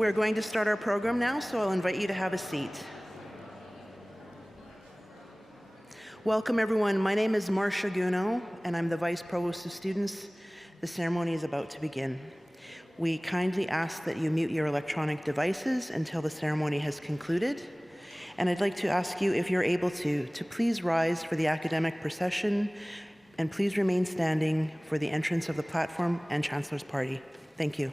We're going to start our program now, so I'll invite you to have a seat. Welcome, everyone. My name is Marcia Guno, and I'm the Vice Provost of Students. The ceremony is about to begin. We kindly ask that you mute your electronic devices until the ceremony has concluded. And I'd like to ask you, if you're able to please rise for the academic procession, and please remain standing for the entrance of the platform and Chancellor's Party. Thank you.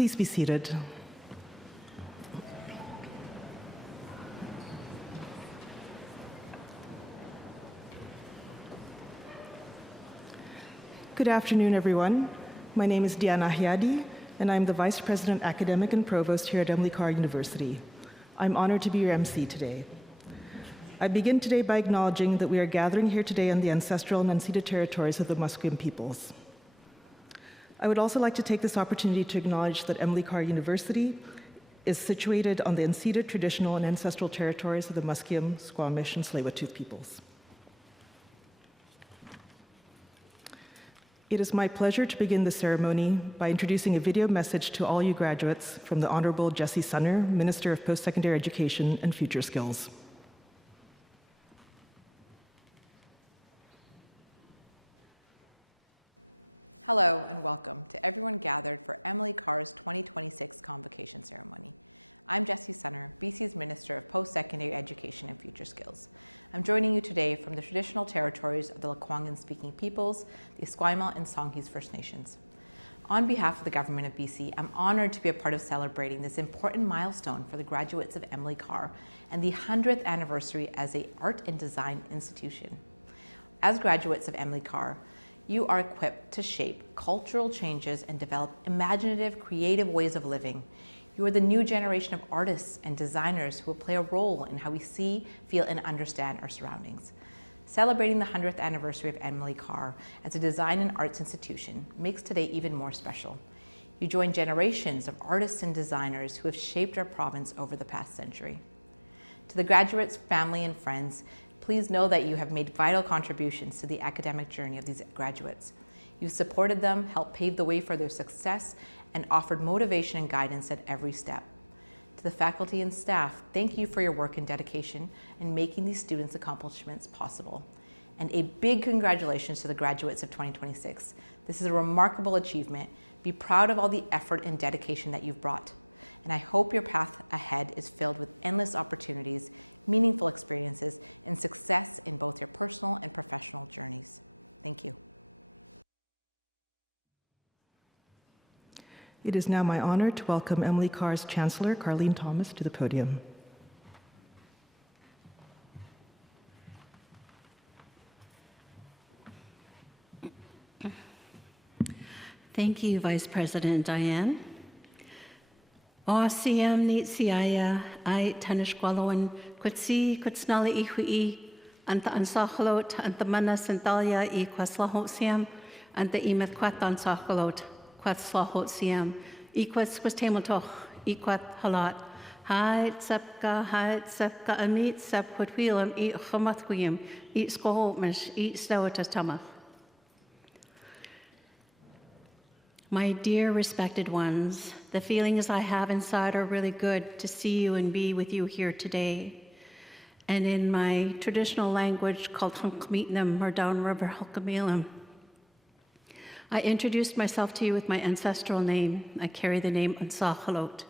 Please be seated. Good afternoon, everyone. My name is Diana Hyadi, and I'm the Vice President Academic and Provost here at Emily Carr University. I'm honored to be your MC today. I begin today by acknowledging that we are gathering here today on the ancestral and unceded territories of the Musqueam peoples. I would also like to take this opportunity to acknowledge that Emily Carr University is situated on the unceded, traditional, and ancestral territories of the Musqueam, Squamish, and Tsleil-Waututh peoples. It is my pleasure to begin the ceremony by introducing a video message to all you graduates from the Honorable Jessie Sunner, Minister of Post-Secondary Education and Future Skills. Hello and welcome to everyone gathered for Emily Carr's 2026 Convocation ceremony. I'm Jessie Sunner, BC's Minister of Post-Secondary Education and Future Skills. I'm joining you today from the traditional territories of the Lekwungen-speaking peoples, the Esquimalt and Songhees First Nations. On behalf of the Government of BC, I'm honored to be a part of celebrating this important milestone for the graduates of Emily Carr and the 100th anniversary as an art and design institution. As graduates of Emily Carr, you are equipped to shape cultural changes and develop imaginative, creative ways of living. You are the new generation of artists and designers who will play a role in how we see, feel, and understand our surroundings. Celebrating the 100th anniversary of Emily Carr as a design and arts institution makes today even more special. You join generations of artists and designers who have shaped our province over the past century. To the graduates, family, and friends, please know that you have made vital contributions to the academic journey of these graduates. You've supported them, helped pave the way for their success, and offered motivation and guidance at every step. To the faculty and staff, thank you for your work and dedication in making these students' accomplishments possible. And a big congratulations to the graduates of 2026. This is a remarkable achievement. Be proud of all the effort and dedication that you've brought. And I hope your path ahead is filled with endless opportunities, meaningful experiences, and success in both your personal and professional journeys. Thank you. It is now my honor to welcome Emily Carr's Chancellor, Carleen Thomas, to the podium. Thank you, Vice President Diane. Siam ni siaya ai tanishkwalon kwtsi kwtsnali ihui anta ansachlot anta mana santalia I kwaslahot siam anta imet kwatan sachlot kwatslahot siam I kwatskwstemotoch I kwat halat hai tsepka amit sep kwatwilam I chamathwim I skohotmish I stawatastamach. My dear respected ones, the feelings I have inside are really good to see you and be with you here today. And in my traditional language called Hunkmeetnam or Downriver Hulkameelam, I introduced myself to you with my ancestral name. I carry the name Unsachalot.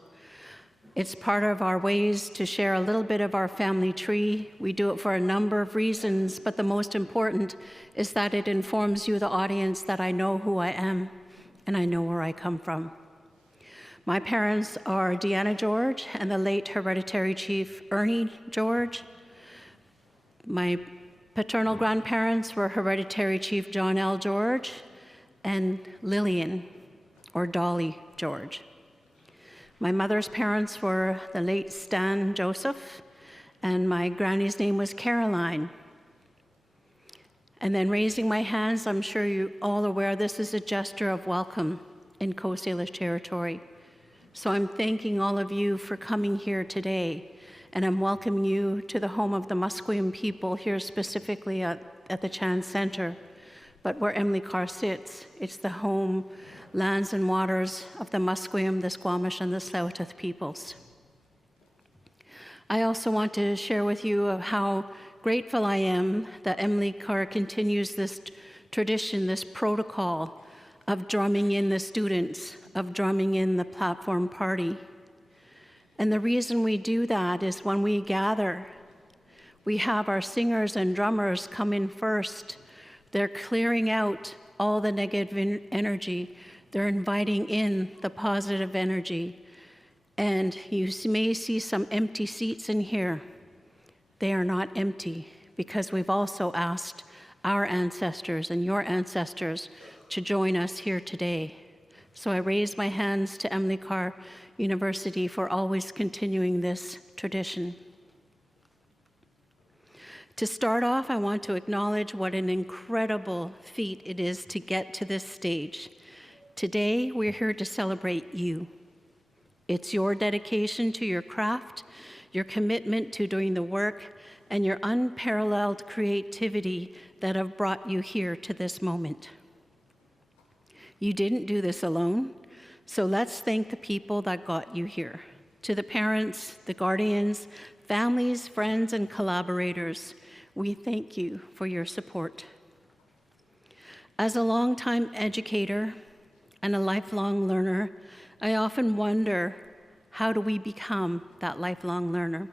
It's part of our ways to share a little bit of our family tree. We do it for a number of reasons, but the most important is that it informs you, the audience, that I know who I am and I know where I come from. My parents are Deanna George and the late hereditary chief Ernie George. My paternal grandparents were hereditary chief John L. George and Lillian, or Dolly George. My mother's parents were the late Stan Joseph, and my granny's name was Caroline. And then raising my hands, I'm sure you're all aware this is a gesture of welcome in Coast Salish territory. So I'm thanking all of you for coming here today, and I'm welcoming you to the home of the Musqueam people here specifically at the Chan Center. But where Emily Carr sits, it's the home, lands and waters of the Musqueam, the Squamish, and the Tsleil-Waututh peoples. I also want to share with you of how grateful I am that Emily Carr continues this tradition, this protocol of drumming in the students, of drumming in the platform party. And the reason we do that is when we gather, we have our singers and drummers come in first. They're clearing out all the negative energy. They're inviting in the positive energy. And you may see some empty seats in here. They are not empty because we've also asked our ancestors and your ancestors to join us here today. So I raise my hands to Emily Carr University for always continuing this tradition. To start off, I want to acknowledge what an incredible feat it is to get to this stage. Today, we're here to celebrate you. It's your dedication to your craft, your commitment to doing the work, and your unparalleled creativity that have brought you here to this moment. You didn't do this alone, so let's thank the people that got you here. To the parents, the guardians, families, friends, and collaborators, we thank you for your support. As a longtime educator and a lifelong learner, I often wonder, how do we become that lifelong learner?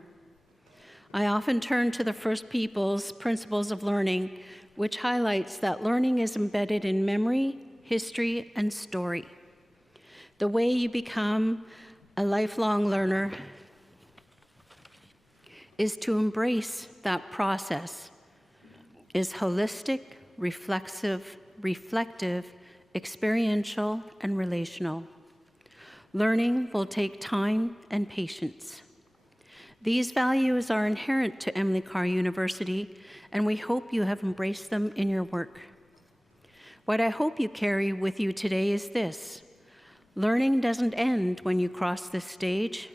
I often turn to the First Peoples' Principles of Learning, which highlights that learning is embedded in memory, history, and story. The way you become a lifelong learner is to embrace that process, is holistic, reflexive, reflective, experiential, and relational. Learning will take time and patience. These values are inherent to Emily Carr University, and we hope you have embraced them in your work. What I hope you carry with you today is this: learning doesn't end when you cross this stage.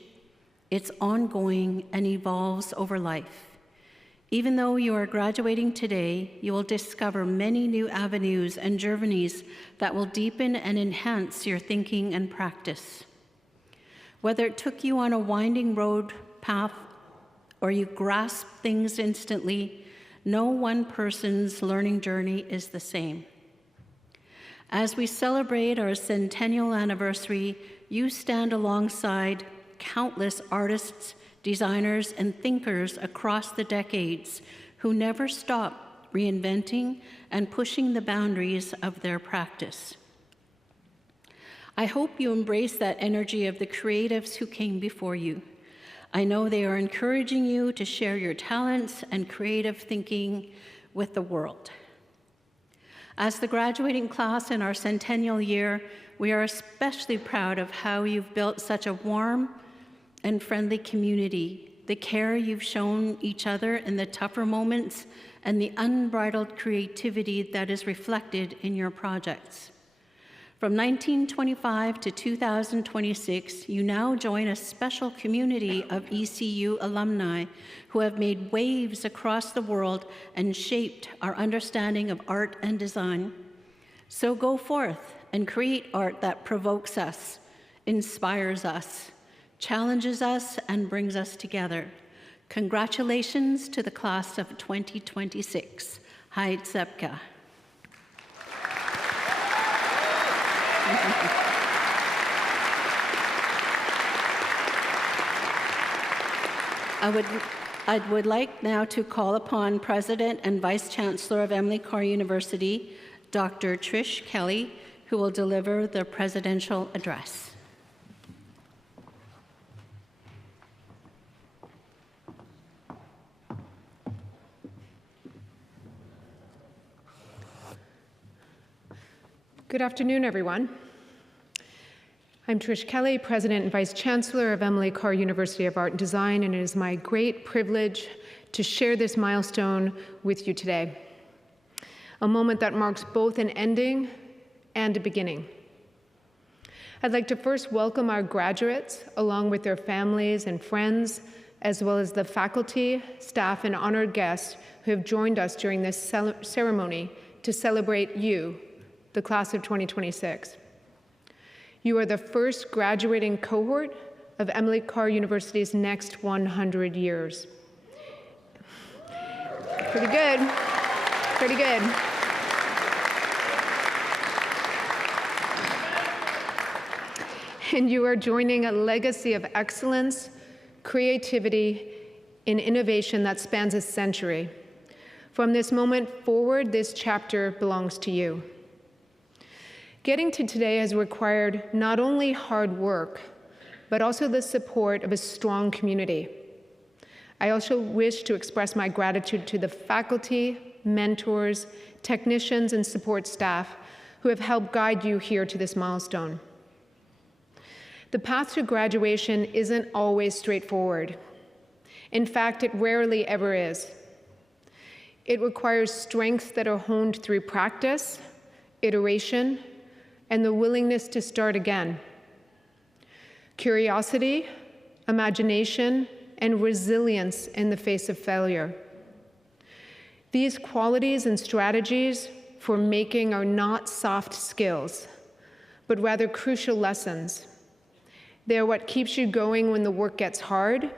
It's ongoing and evolves over life. Even though you are graduating today, you will discover many new avenues and journeys that will deepen and enhance your thinking and practice. Whether it took you on a winding road path or you grasp things instantly, no one person's learning journey is the same. As we celebrate our centennial anniversary, you stand alongside countless artists, designers, and thinkers across the decades who never stop reinventing and pushing the boundaries of their practice. I hope you embrace that energy of the creatives who came before you. I know they are encouraging you to share your talents and creative thinking with the world. As the graduating class in our centennial year, we are especially proud of how you've built such a warm and friendly community, the care you've shown each other in the tougher moments, and the unbridled creativity that is reflected in your projects. From 1925 to 2026, you now join a special community of ECU alumni who have made waves across the world and shaped our understanding of art and design. So go forth and create art that provokes us, inspires us, challenges us, and brings us together. Congratulations to the class of 2026. Haid Sepka. I would like now to call upon President and Vice Chancellor of Emily Carr University, Dr. Trish Kelly, who will deliver the presidential address. Good afternoon, everyone. I'm Trish Kelly, President and Vice Chancellor of Emily Carr University of Art and Design, and it is my great privilege to share this milestone with you today. A moment that marks both an ending and a beginning. I'd like to first welcome our graduates, along with their families and friends, as well as the faculty, staff, and honored guests who have joined us during this ceremony to celebrate you, the class of 2026. You are the first graduating cohort of Emily Carr University's next 100 years. Pretty good, pretty good. And you are joining a legacy of excellence, creativity, and innovation that spans a century. From this moment forward, this chapter belongs to you. Getting to today has required not only hard work, but also the support of a strong community. I also wish to express my gratitude to the faculty, mentors, technicians, and support staff who have helped guide you here to this milestone. The path to graduation isn't always straightforward. In fact, it rarely ever is. It requires strengths that are honed through practice, iteration, and the willingness to start again. Curiosity, imagination, and resilience in the face of failure. These qualities and strategies for making are not soft skills, but rather crucial lessons. They're what keeps you going when the work gets hard,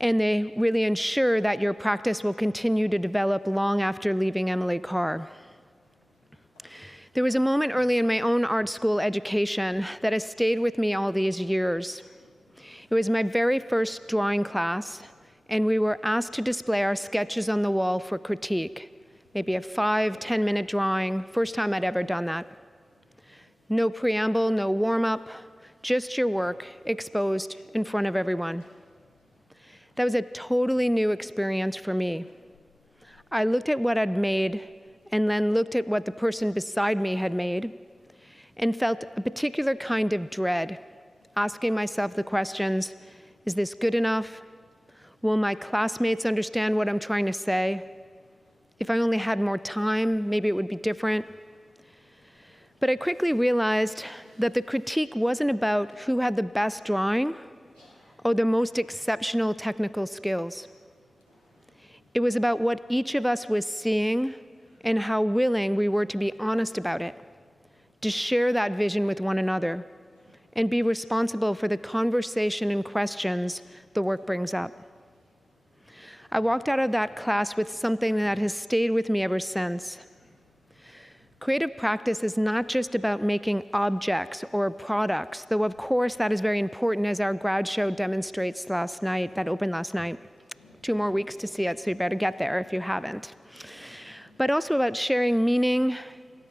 and they really ensure that your practice will continue to develop long after leaving Emily Carr. There was a moment early in my own art school education that has stayed with me all these years. It was my very first drawing class, and we were asked to display our sketches on the wall for critique. Maybe a 5-10 minute drawing, first time I'd ever done that. No preamble, no warm-up, just your work exposed in front of everyone. That was a totally new experience for me. I looked at what I'd made and then looked at what the person beside me had made and felt a particular kind of dread, asking myself the questions, is this good enough? Will my classmates understand what I'm trying to say? If I only had more time, maybe it would be different. But I quickly realized that the critique wasn't about who had the best drawing or the most exceptional technical skills. It was about what each of us was seeing and how willing we were to be honest about it, to share that vision with one another, and be responsible for the conversation and questions the work brings up. I walked out of that class with something that has stayed with me ever since. Creative practice is not just about making objects or products, though of course that is very important, as our grad show demonstrates last night, that opened last night. 2 more weeks to see it, so you better get there if you haven't. But also about sharing meaning,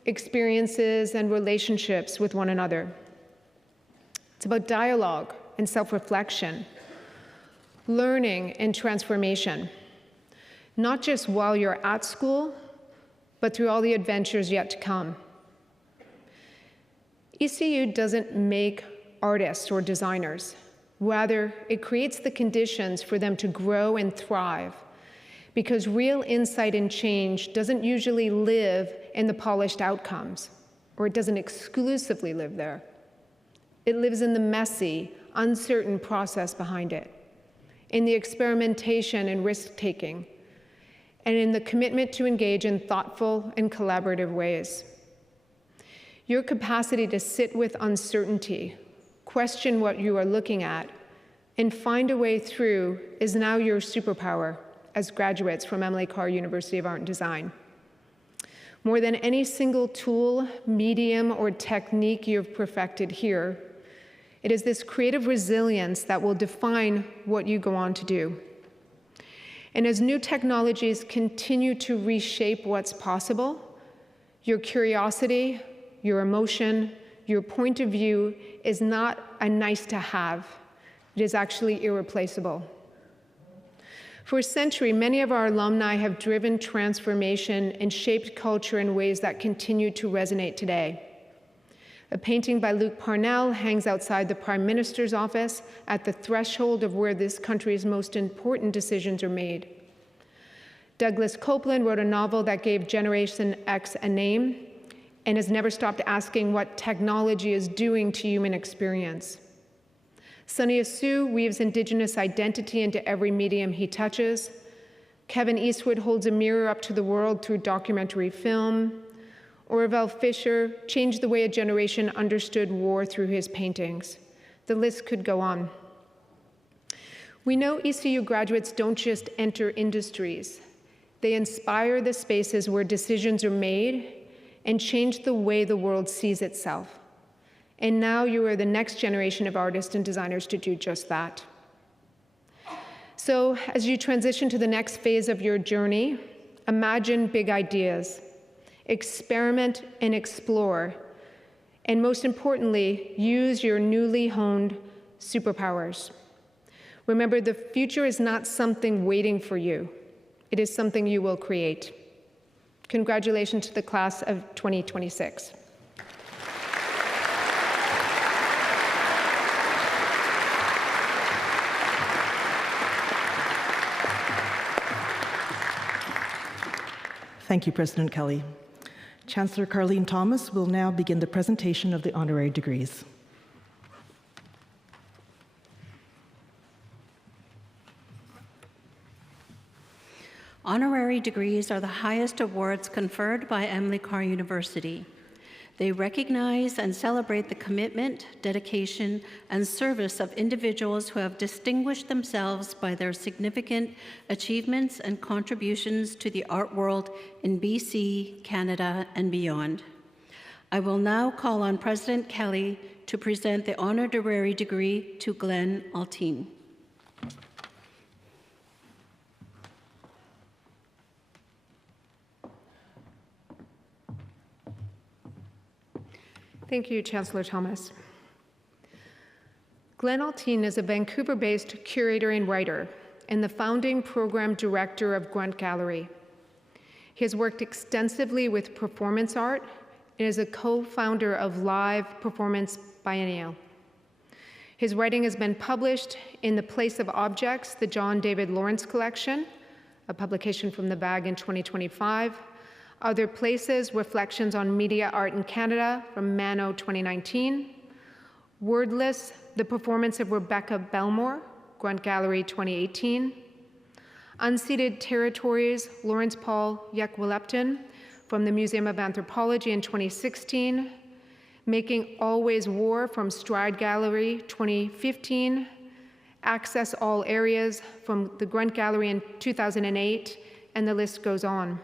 experiences, and relationships with one another. It's about dialogue and self-reflection, learning and transformation, not just while you're at school, but through all the adventures yet to come. ECU doesn't make artists or designers. Rather, it creates the conditions for them to grow and thrive, because real insight and change doesn't usually live in the polished outcomes, or it doesn't exclusively live there. It lives in the messy, uncertain process behind it, in the experimentation and risk-taking, and in the commitment to engage in thoughtful and collaborative ways. Your capacity to sit with uncertainty, question what you are looking at, and find a way through is now your superpower as graduates from Emily Carr University of Art and Design. More than any single tool, medium, or technique you've perfected here, it is this creative resilience that will define what you go on to do. And as new technologies continue to reshape what's possible, your curiosity, your emotion, your point of view is not a nice to have. It is actually irreplaceable. For a century, many of our alumni have driven transformation and shaped culture in ways that continue to resonate today. A painting by Luke Parnell hangs outside the Prime Minister's office at the threshold of where this country's most important decisions are made. Douglas Copeland wrote a novel that gave Generation X a name and has never stopped asking what technology is doing to human experience. Sonny Asuo weaves Indigenous identity into every medium he touches. Kevin Eastwood holds a mirror up to the world through documentary film. Orville Fisher changed the way a generation understood war through his paintings. The list could go on. We know ECU graduates don't just enter industries. They inspire the spaces where decisions are made and change the way the world sees itself. And now you are the next generation of artists and designers to do just that. So as you transition to the next phase of your journey, imagine big ideas. experiment and explore, and most importantly, use your newly honed superpowers. Remember, the future is not something waiting for you. It is something you will create. Congratulations to the class of 2026. Thank you, President Kelly. Chancellor Carleen Thomas will now begin the presentation of the honorary degrees. Honorary degrees are the highest awards conferred by Emily Carr University. They recognize and celebrate the commitment, dedication, and service of individuals who have distinguished themselves by their significant achievements and contributions to the art world in BC, Canada, and beyond. I will now call on President Kelly to present the honorary degree to Glenn Altine. Thank you, Chancellor Thomas. Glenn Altine is a Vancouver-based curator and writer and the founding program director of Grunt Gallery. He has worked extensively with performance art and is a co-founder of Live Performance Biennial. His writing has been published in The Place of Objects, the John David Lawrence Collection, a publication from the Bag in 2025, Other Places, Reflections on Media Art in Canada from Mano 2019, Wordless, the performance of Rebecca Belmore, Grunt Gallery 2018, Unceded Territories, Lawrence Paul Yekwalepton from the Museum of Anthropology in 2016, Making Always War from Stride Gallery 2015, Access All Areas from the Grunt Gallery in 2008, and the list goes on.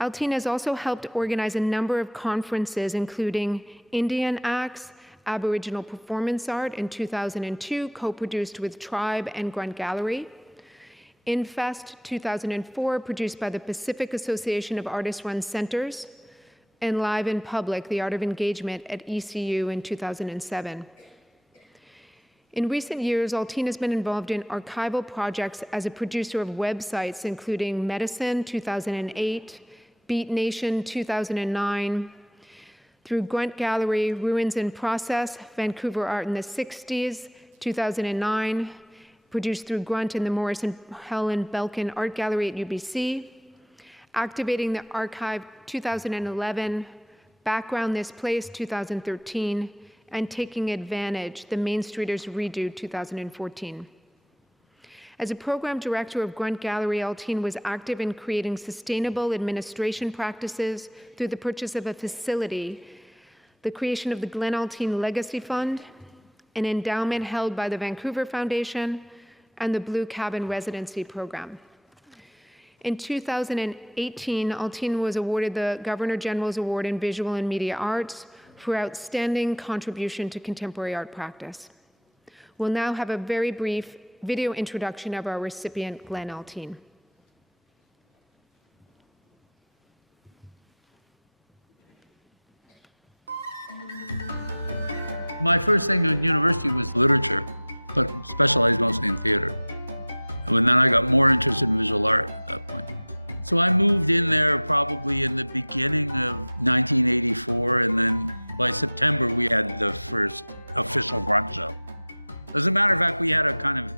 Altine has also helped organize a number of conferences, including Indian Acts, Aboriginal Performance Art in 2002, co-produced with Tribe and Grunt Gallery, Infest 2004, produced by the Pacific Association of Artist-Run Centers, and Live in Public, The Art of Engagement at ECU in 2007. In recent years, Altine has been involved in archival projects as a producer of websites, including Medicine 2008, Beat Nation 2009, through Grunt Gallery, Ruins in Process, Vancouver Art in the 60s, 2009, produced through Grunt in the Morris and Helen Belkin Art Gallery at UBC, Activating the Archive 2011, Background This Place 2013, and Taking Advantage, the Main Streeters Redo 2014. As a program director of Grunt Gallery, Altine was active in creating sustainable administration practices through the purchase of a facility, the creation of the Glenn Altine Legacy Fund, an endowment held by the Vancouver Foundation, and the Blue Cabin Residency Program. In 2018, Altine was awarded the Governor General's Award in Visual and Media Arts for outstanding contribution to contemporary art practice. We'll now have a very brief video introduction of our recipient, Glenn Altine. My first thing in university was literature, but specialized mostly in theater. And then I got more interested in visual art at that point. So I moved in there probably in the beginning of 1984, and then by September we had the first official Grunt show. As a matter of fact, we had a kind of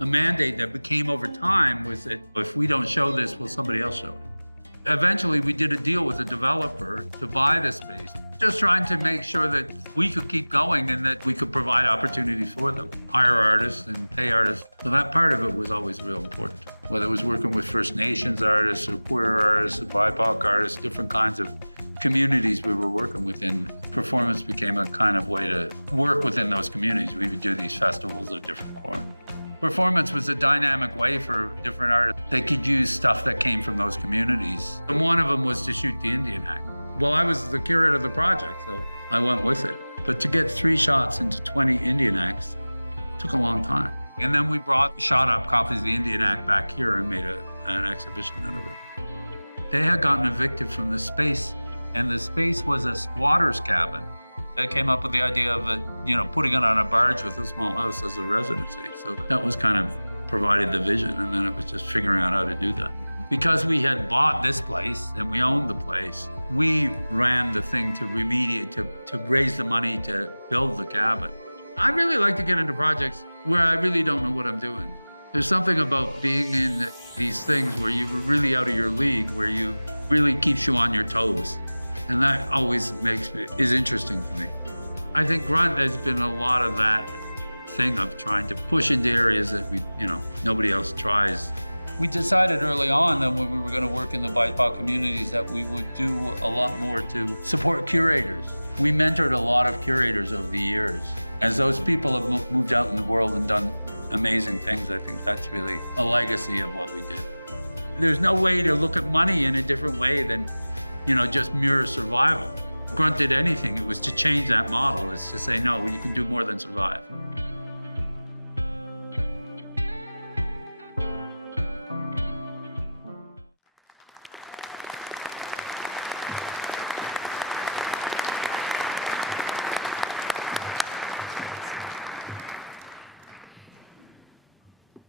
a mandate that became over time was that if we don't show this, will somebody else show it? Eventually, we did a deal with a developer to buy the space, just trying to make sure that we could keep going and that we could provide opportunities for them, hire artists and pay artists. So that part of it was always real important. Whether it was working with First Nations artists or queer artists or BIPOC artists, different kinds of communities we were working within. Performance became a kind of way to work within those communities. We would do these festivals of different forms. Performance was a dynamic way for different artists. They could use stuff that came from those communities. And one of them was to shoot the Indian Act. Well, I was the curator of the project, so I went with it. But to get 3 shots into 20 Indian Acts took a long time. And then we shot up copies of the Indian Act back here and made an exhibition out of it. They had gotten evicted from the space, and the space was a squatter's cabin. They came up with the idea of putting it on a barge with a small house as a residency. So that was kind of provided the vision, and then it was just figuring out how to do that. Because we had bought this place and we owned the place, we ran the thing to remediate, to raise the money to build the cabin. I really like to get into projects where I really don't know what I'm doing. There's something about being in these things where you're really out of your league, where you really keeps you on your toes. And that always is interesting for me. I think Grunt has been a lot of that thing of trying to push into areas that nobody else tries. We decided early on that when we were going to work in the BIPOC communities that we would do a lot more to support curators. We mentored a lot of curators over the years. As those people have moved out in the world and done amazing things, I think that's really a legacy of what we did. There's no way to look at money in a different way than just mere survival. Grunt did anything, it was to change that model. It's to say, no, you can do more than survive.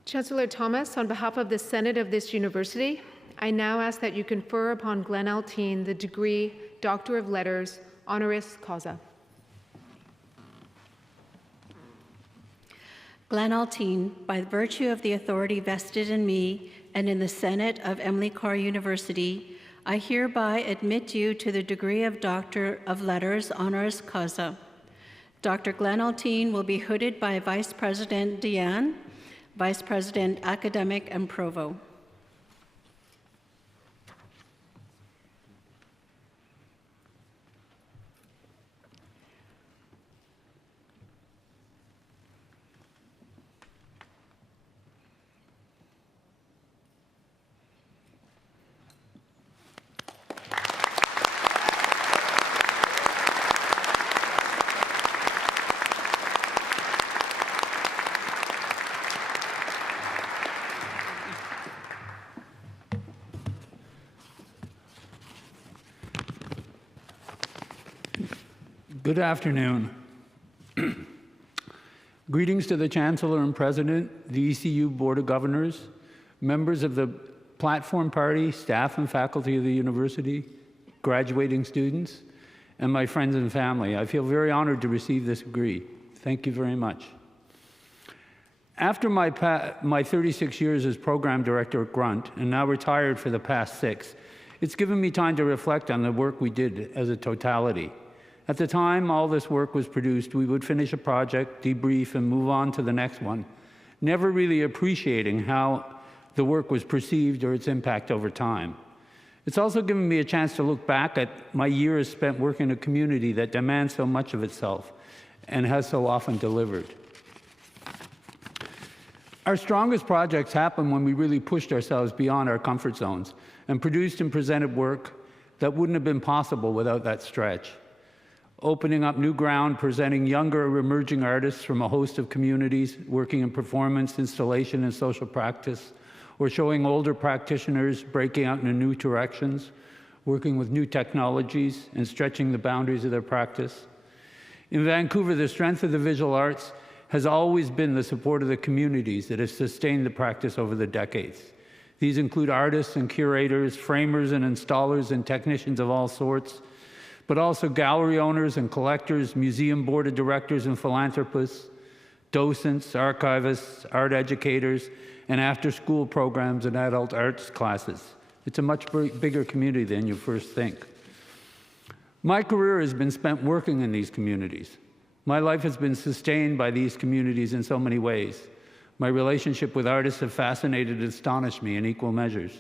Chancellor Thomas, on behalf of the Senate of this university, I now ask that you confer upon Glenn Alteen the degree Doctor of Letters, honoris causa. Glenn Alteen, by virtue of the authority vested in me and in the Senate of Emily Carr University, I hereby admit you to the degree of Doctor of Letters, honoris causa. Dr. Glenn Alteen will be hooded by Vice President Deanne, Vice President Academic and Provo. Good afternoon. Greetings to the Chancellor and President, the ECU Board of Governors, members of the Platform Party, staff and faculty of the university, graduating students, and my friends and family. I feel very honored to receive this degree. Thank you very much. After my 36 years as program director at Grunt, and now retired for the past 6, it's given me time to reflect on the work we did as a totality. At the time all this work was produced, we would finish a project, debrief, and move on to the next one, never really appreciating how the work was perceived or its impact over time. It's also given me a chance to look back at my years spent working in a community that demands so much of itself and has so often delivered. Our strongest projects happen when we really pushed ourselves beyond our comfort zones and produced and presented work that wouldn't have been possible without that stretch. Opening up new ground, presenting younger emerging artists from a host of communities working in performance, installation, and social practice, or showing older practitioners breaking out into new directions, working with new technologies and stretching the boundaries of their practice. In Vancouver, the strength of the visual arts has always been the support of the communities that have sustained the practice over the decades. These include artists and curators, framers and installers and technicians of all sorts, but also gallery owners and collectors, museum board of directors and philanthropists, docents, archivists, art educators, and after-school programs and adult arts classes. It's a much bigger community than you first think. My career has been spent working in these communities. My life has been sustained by these communities in so many ways. My relationship with artists have fascinated and astonished me in equal measures.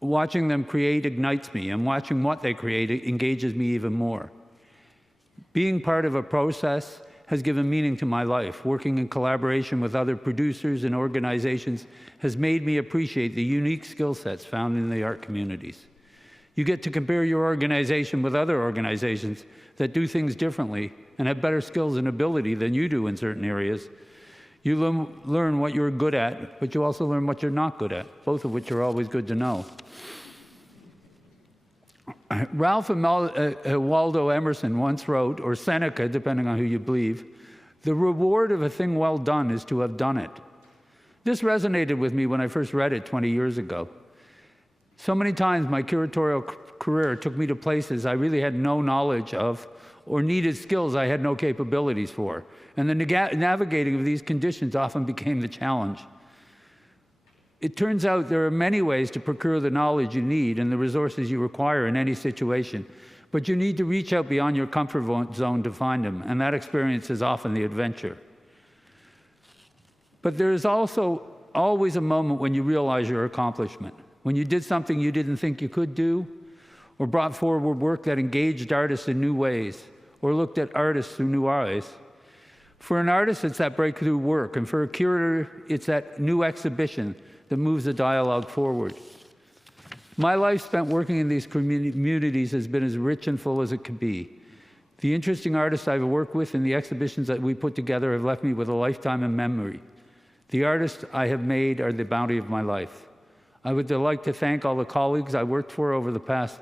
Watching them create ignites me, and watching what they create engages me even more. Being part of a process has given meaning to my life. Working in collaboration with other producers and organizations has made me appreciate the unique skill sets found in the art communities. You get to compare your organization with other organizations that do things differently and have better skills and ability than you do in certain areas. You learn what you're good at, but you also learn what you're not good at, both of which are always good to know. Ralph Waldo Emerson once wrote, or Seneca, depending on who you believe, "The reward of a thing well done is to have done it." This resonated with me when I first read it 20 years ago. So many times my curatorial career took me to places I really had no knowledge of or needed skills I had no capabilities for. And the navigating of these conditions often became the challenge. It turns out there are many ways to procure the knowledge you need and the resources you require in any situation, but you need to reach out beyond your comfort zone to find them, and that experience is often the adventure. But there is also always a moment when you realize your accomplishment, when you did something you didn't think you could do, or brought forward work that engaged artists in new ways, or looked at artists through new eyes. For an artist, it's that breakthrough work, and for a curator, it's that new exhibition that moves the dialogue forward. My life spent working in these communities has been as rich and full as it could be. The interesting artists I've worked with and the exhibitions that we put together have left me with a lifetime of memory. The artists I have made are the bounty of my life. I would like to thank all the colleagues I worked for over the past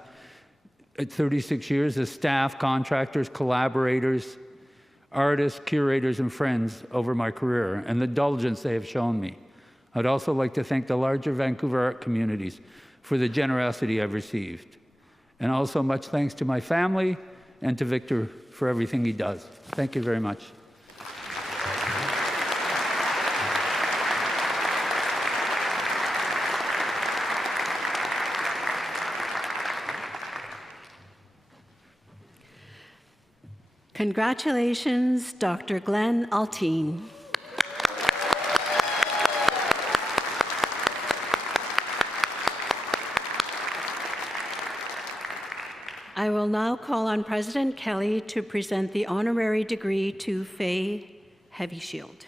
36 years as staff, contractors, collaborators, artists, curators, and friends over my career, and the indulgence they have shown me. I'd also like to thank the larger Vancouver art communities for the generosity I've received. And also much thanks to my family and to Victor for everything he does. Thank you very much. Congratulations, Dr. Glenn Altine. I will now call on President Kelly to present the honorary degree to Faye Heavyshield.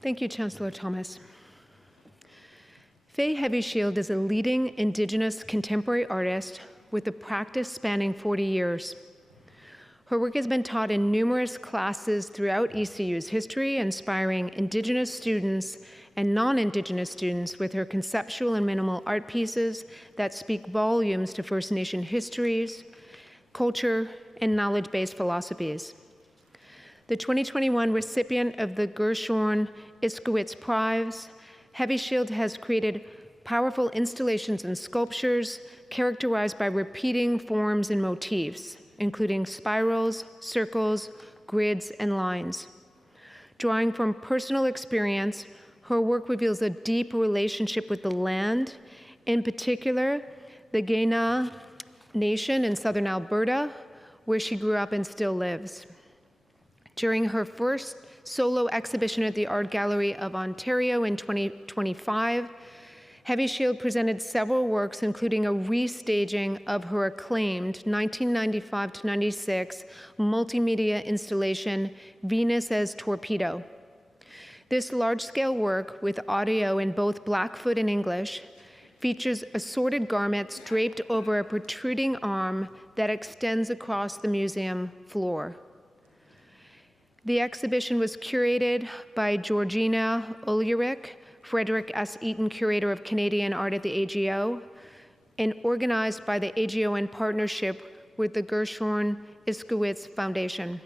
Thank you, Chancellor Thomas. Faye Heavyshield is a leading Indigenous contemporary artist with a practice spanning 40 years. Her work has been taught in numerous classes throughout ECU's history, inspiring Indigenous students and non-Indigenous students with her conceptual and minimal art pieces that speak volumes to First Nation histories, culture, and knowledge-based philosophies. The 2021 recipient of the Gershon Iskowitz Prize, Heavyshield has created powerful installations and sculptures characterized by repeating forms and motifs, including spirals, circles, grids, and lines. Drawing from personal experience, her work reveals a deep relationship with the land, in particular, the Kainai Nation in southern Alberta, where she grew up and still lives. During her first solo exhibition at the Art Gallery of Ontario in 2025, Heavyshield presented several works, including a restaging of her acclaimed 1995-96 multimedia installation, Venus as Torpedo. This large-scale work, with audio in both Blackfoot and English, features assorted garments draped over a protruding arm that extends across the museum floor. The exhibition was curated by Georgina Ulrich, Frederick S. Eaton Curator of Canadian Art at the AGO, and organized by the AGO in partnership with the Gershon Iskowitz Foundation.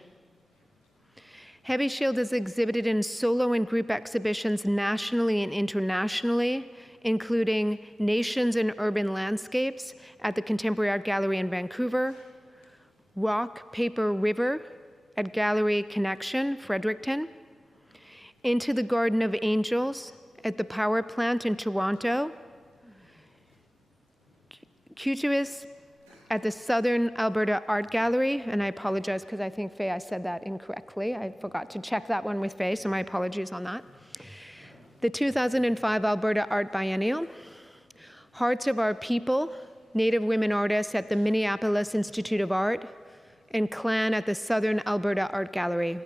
Heavyshield is exhibited in solo and group exhibitions nationally and internationally, including Nations and Urban Landscapes at the Contemporary Art Gallery in Vancouver, Rock, Paper, River at Gallery Connection, Fredericton, Into the Garden of Angels at the Power Plant in Toronto, Cutuous at the Southern Alberta Art Gallery, and I apologize because I think, Faye, I said that incorrectly. I forgot to check that one with Faye, so my apologies on that. The 2005 Alberta Art Biennial, Hearts of Our People, Native Women Artists at the Minneapolis Institute of Art, and Clan at the Southern Alberta Art Gallery.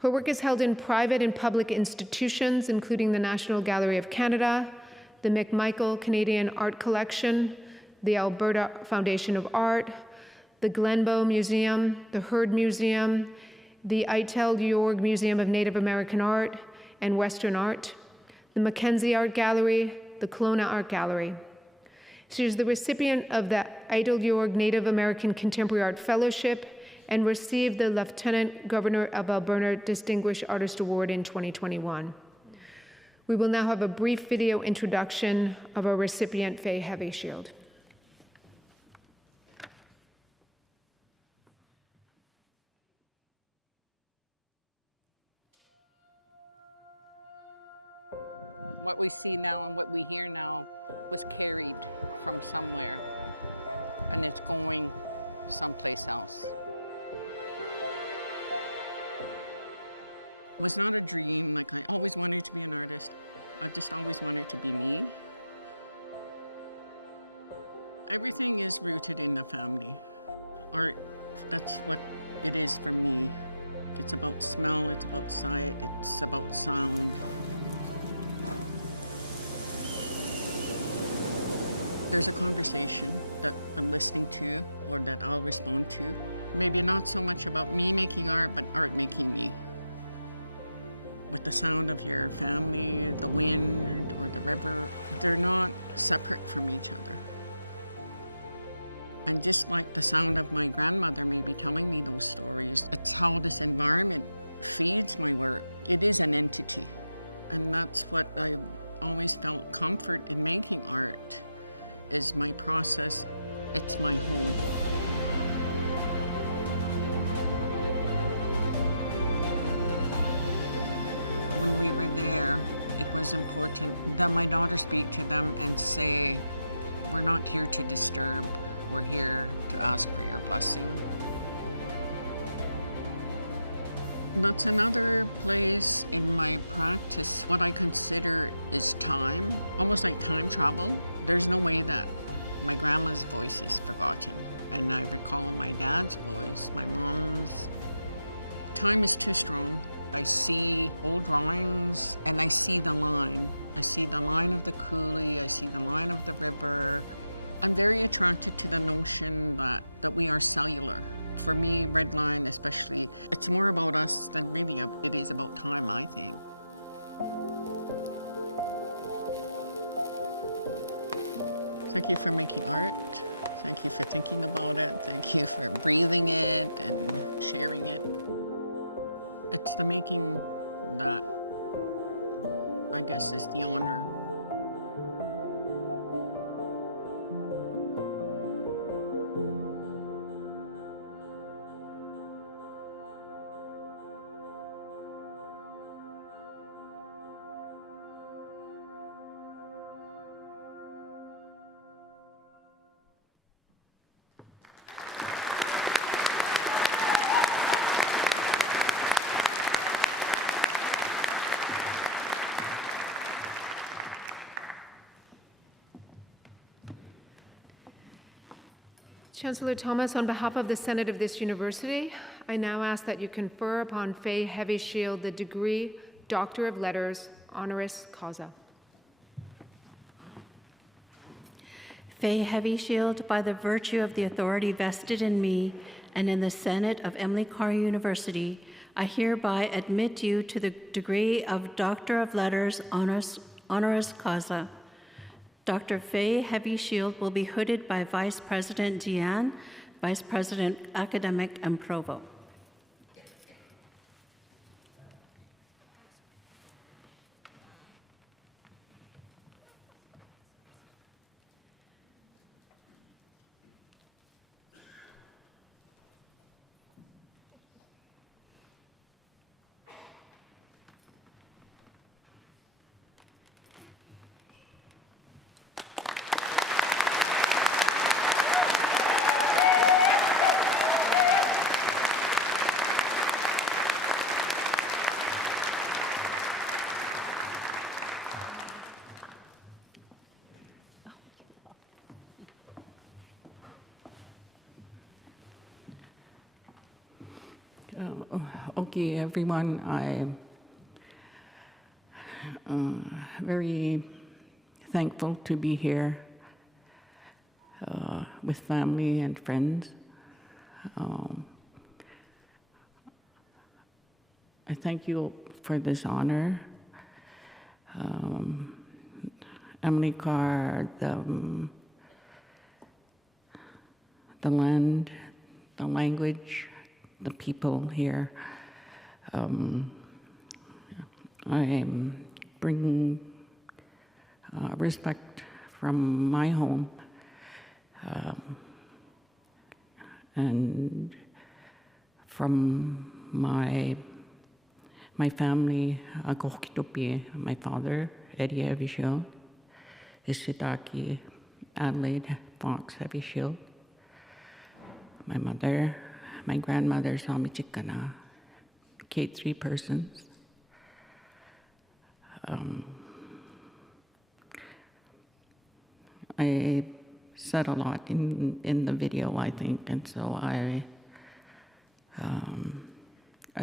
Her work is held in private and public institutions, including the National Gallery of Canada, the McMichael Canadian Art Collection, the Alberta Foundation of Art, the Glenbow Museum, the Heard Museum, the Eitel Yorg Museum of Native American Art, and Western Art, the Mackenzie Art Gallery, the Kelowna Art Gallery. She is the recipient of the Idle York Native American Contemporary Art Fellowship and received the Lieutenant Governor of Alberta Distinguished Artist Award in 2021. We will now have a brief video introduction of our recipient, Faye Heavyshield. What we see now and what we hear now was carried from somewhere, and it's going someplace else. It was not a dream. Like, I always wanted to be an artist. I just always wanted to be me. Everything is rooted in the family. Art, that's what it is for me. It's about smell, it's about sight, it's about sound. There's a conversation that I'm listening to or that I'll respond to. Maybe not so much about me making art, but art making me. With the sound of your family, the wind or the river, they're not separate from each other. And just like the sound of my grandmother maybe telling me those stories, it's how this environment feeds my work. It is an entity. And that's what I always felt comfort in making art. Is my process, it's my home. When we were there, it was important that my daughter speak to them and say, we're not here to disturb, we're here to ask for your blessing. That's another place in my practice. What I consider is time, almost like time travel. There's no way that my grandma's voice is forgotten. And I recall my dad's voice, my mom's. Time is too strong. I see old drawings and I see the line. I see the line of the coulee, I see the line of the river. I'm very attracted to the notion that we are cellular. For me, red line especially, it's more about us than really it is about time, I think. Thank you for making art. Thank you for thinking about it. Thank you for breathing it and sharing it. It's the making that I guess is the honor. Chancellor Thomas, on behalf of the Senate of this university, I now ask that you confer upon Faye Heavyshield the degree Doctor of Letters, honoris causa. Faye Heavyshield, by the virtue of the authority vested in me and in the Senate of Emily Carr University, I hereby admit you to the degree of Doctor of Letters, honoris causa. Dr. Faye Heavyshield will be hooded by Vice President Deanne, Vice President Academic and Provost. Okay, everyone, I'm very thankful to be here with family and friends. I thank you for this honor. Emily Carr, the land, the language, the people here. I bring respect from my home and from my family, my father, Eddie Heavyshield, Isitaki, Adelaide Fox Heavyshield, my mother, my grandmother, Sami Chikana, Kate, 3 persons. I said a lot in the video, I think, and so I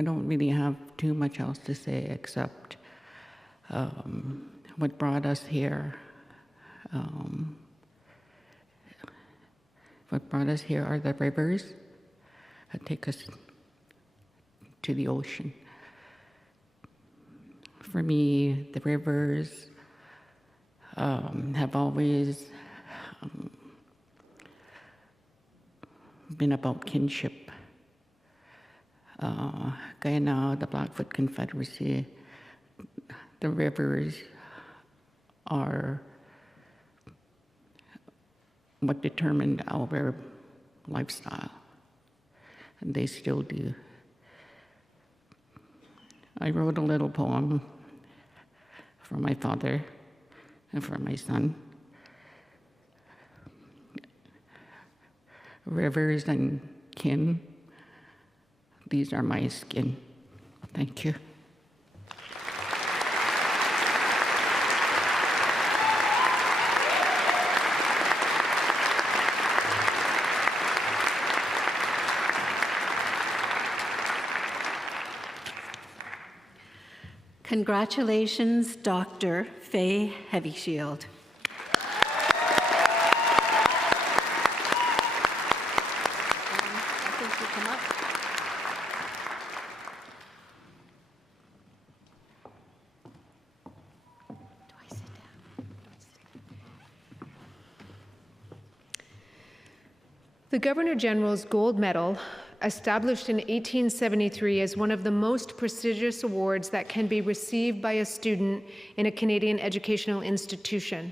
don't really have too much else to say except what brought us here. What brought us here are the rivers that take us to the ocean. For me, the rivers have always been about kinship. Kaya now, the Blackfoot Confederacy, the rivers are what determined our lifestyle, and they still do. I wrote a little poem for my father and for my son. Rivers and kin, these are my skin. Thank you. Congratulations, Dr. Faye Heavyshield. The Governor General's Gold Medal, established in 1873 as one of the most prestigious awards that can be received by a student in a Canadian educational institution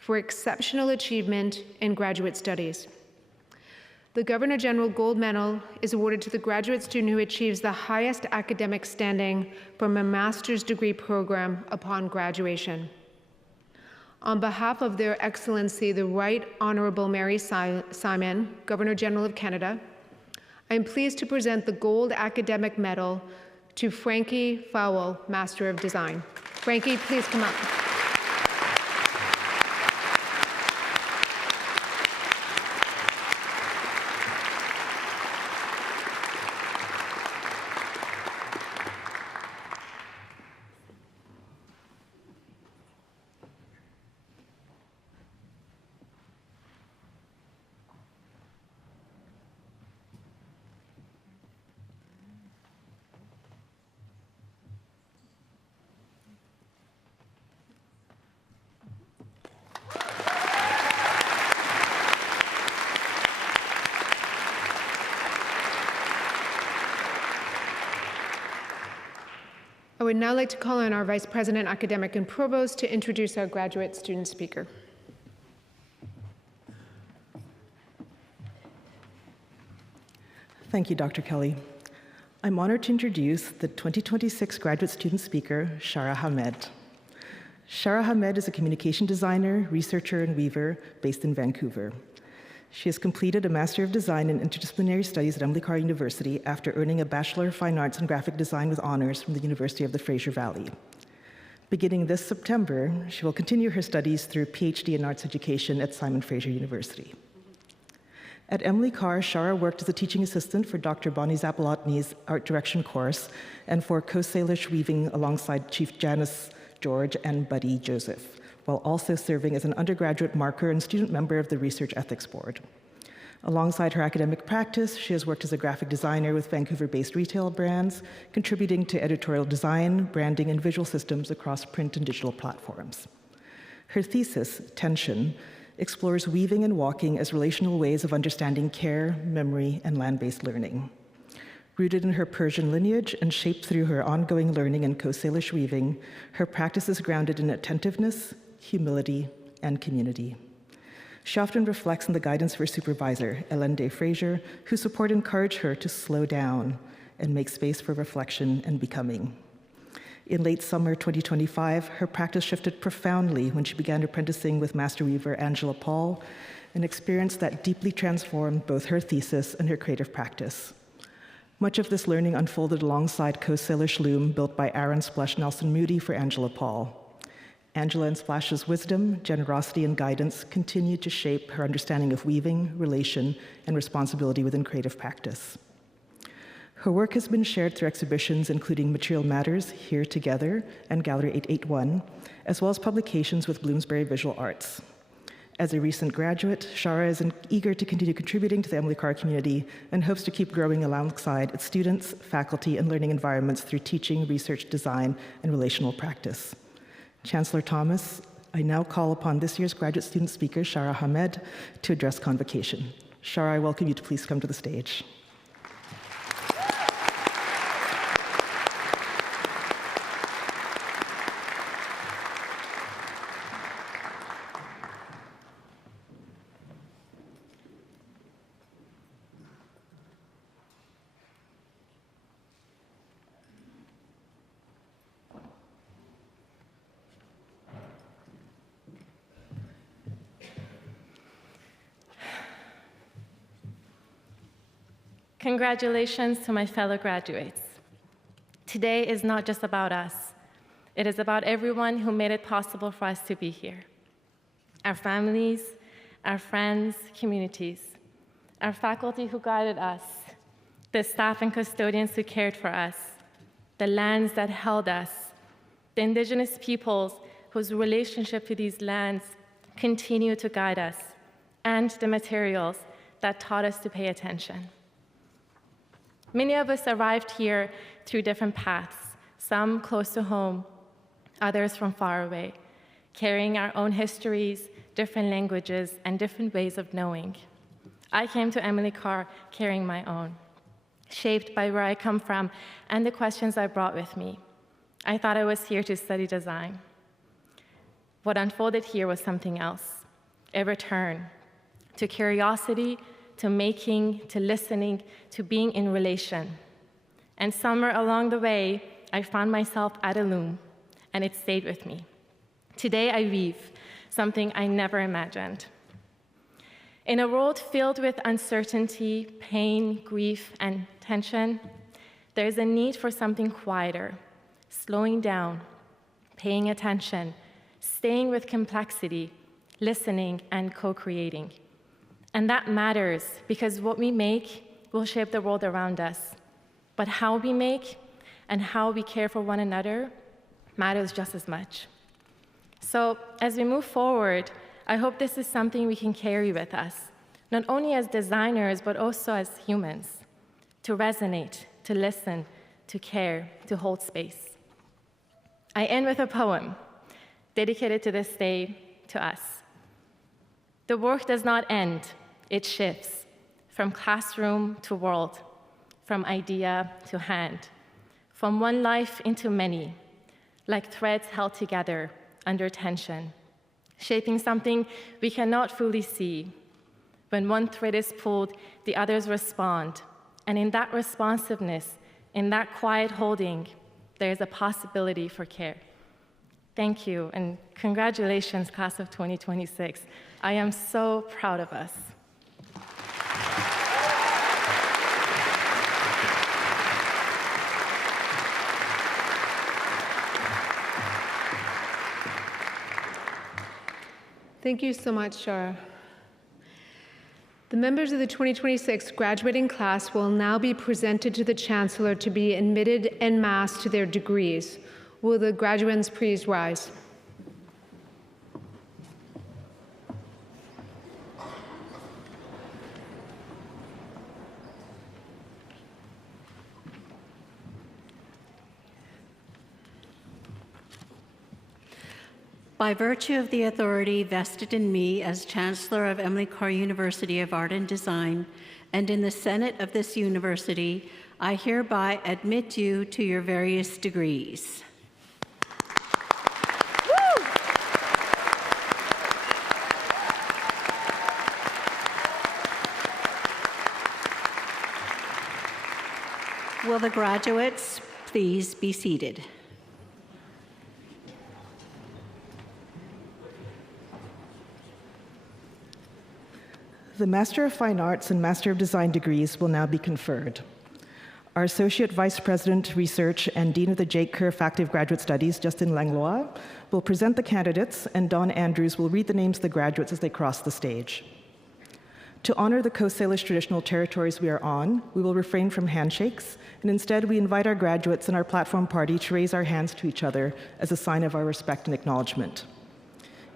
for exceptional achievement in graduate studies. The Governor General Gold Medal is awarded to the graduate student who achieves the highest academic standing from a master's degree program upon graduation. On behalf of Their Excellency, the Right Honorable Mary Simon, Governor General of Canada, I am pleased to present the Gold Academic Medal to Frankie Fowle, Master of Design. Frankie, please come up. I would now like to call on our Vice President, Academic and Provost to introduce our graduate student speaker. Thank you, Dr. Kelly. I'm honored to introduce the 2026 graduate student speaker, Shara Hamed. Shara Hamed is a communication designer, researcher, and weaver based in Vancouver. She has completed a Master of Design in Interdisciplinary Studies at Emily Carr University after earning a Bachelor of Fine Arts in Graphic Design with honors from the University of the Fraser Valley. Beginning this September, she will continue her studies through PhD in Arts Education at Simon Fraser University. At Emily Carr, Shara worked as a teaching assistant for Dr. Bonnie Zapolotny's art direction course and for Kose Salish weaving alongside Chief Janice George and Buddy Joseph, while also serving as an undergraduate marker and student member of the Research Ethics Board. Alongside her academic practice, she has worked as a graphic designer with Vancouver-based retail brands, contributing to editorial design, branding, and visual systems across print and digital platforms. Her thesis, Tension, explores weaving and walking as relational ways of understanding care, memory, and land-based learning. Rooted in her Persian lineage and shaped through her ongoing learning in Coast Salish weaving, her practice is grounded in attentiveness, humility, and community. She often reflects on the guidance of her supervisor, Ellen Day Fraser, whose support encouraged her to slow down and make space for reflection and becoming. In late summer 2025, her practice shifted profoundly when she began apprenticing with master weaver Angela Paul, an experience that deeply transformed both her thesis and her creative practice. Much of this learning unfolded alongside Coast Salish loom built by Aaron Splash Nelson Moody for Angela Paul. Angela and Splash's wisdom, generosity, and guidance continued to shape her understanding of weaving, relation, and responsibility within creative practice. Her work has been shared through exhibitions including Material Matters, Here Together, and Gallery 881, as well as publications with Bloomsbury Visual Arts. As a recent graduate, Shara is eager to continue contributing to the Emily Carr community and hopes to keep growing alongside its students, faculty, and learning environments through teaching, research, design, and relational practice. Chancellor Thomas, I now call upon this year's graduate student speaker, Shara Hamed, to address Convocation. Shara, I welcome you to please come to the stage. Congratulations to my fellow graduates. Today is not just about us. It is about everyone who made it possible for us to be here. Our families, our friends, communities, our faculty who guided us, the staff and custodians who cared for us, the lands that held us, the Indigenous peoples whose relationship to these lands continue to guide us, and the materials that taught us to pay attention. Many of us arrived here through different paths, some close to home, others from far away, carrying our own histories, different languages, and different ways of knowing. I came to Emily Carr carrying my own, shaped by where I come from and the questions I brought with me. I thought I was here to study design. What unfolded here was something else, a return to curiosity, to making, to listening, to being in relation. And somewhere along the way, I found myself at a loom, and it stayed with me. Today I weave, something I never imagined. In a world filled with uncertainty, pain, grief, and tension, there is a need for something quieter, slowing down, paying attention, staying with complexity, listening, and co-creating. And that matters because what we make will shape the world around us. But how we make and how we care for one another matters just as much. So as we move forward, I hope this is something we can carry with us, not only as designers, but also as humans, to resonate, to listen, to care, to hold space. I end with a poem dedicated to this day, to us. The work does not end, it shifts from classroom to world, from idea to hand, from one life into many, like threads held together under tension, shaping something we cannot fully see. When one thread is pulled, the others respond, and in that responsiveness, in that quiet holding, there is a possibility for care. Thank you, and congratulations, class of 2026. I am so proud of us. Thank you so much, Shara. The members of the 2026 graduating class will now be presented to the Chancellor to be admitted en masse to their degrees. Will the graduands please rise? By virtue of the authority vested in me as Chancellor of Emily Carr University of Art and Design, and in the Senate of this university, I hereby admit you to your various degrees. Will the graduates please be seated? The Master of Fine Arts and Master of Design degrees will now be conferred. Our Associate Vice President, Research, and Dean of the Jake Kerr Faculty of Graduate Studies, Justin Langlois, will present the candidates, and Don Andrews will read the names of the graduates as they cross the stage. To honor the Coast Salish traditional territories we are on, we will refrain from handshakes, and instead we invite our graduates and our platform party to raise our hands to each other as a sign of our respect and acknowledgement.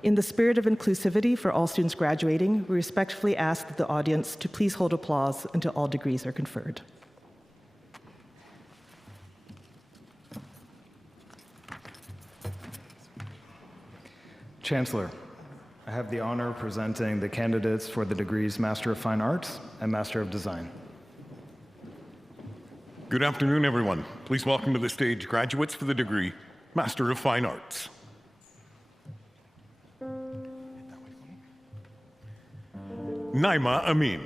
In the spirit of inclusivity for all students graduating, we respectfully ask the audience to please hold applause until all degrees are conferred. Chancellor, I have the honor of presenting the candidates for the degrees Master of Fine Arts and Master of Design. Good afternoon, everyone. Please welcome to the stage graduates for the degree Master of Fine Arts. Naima Amin.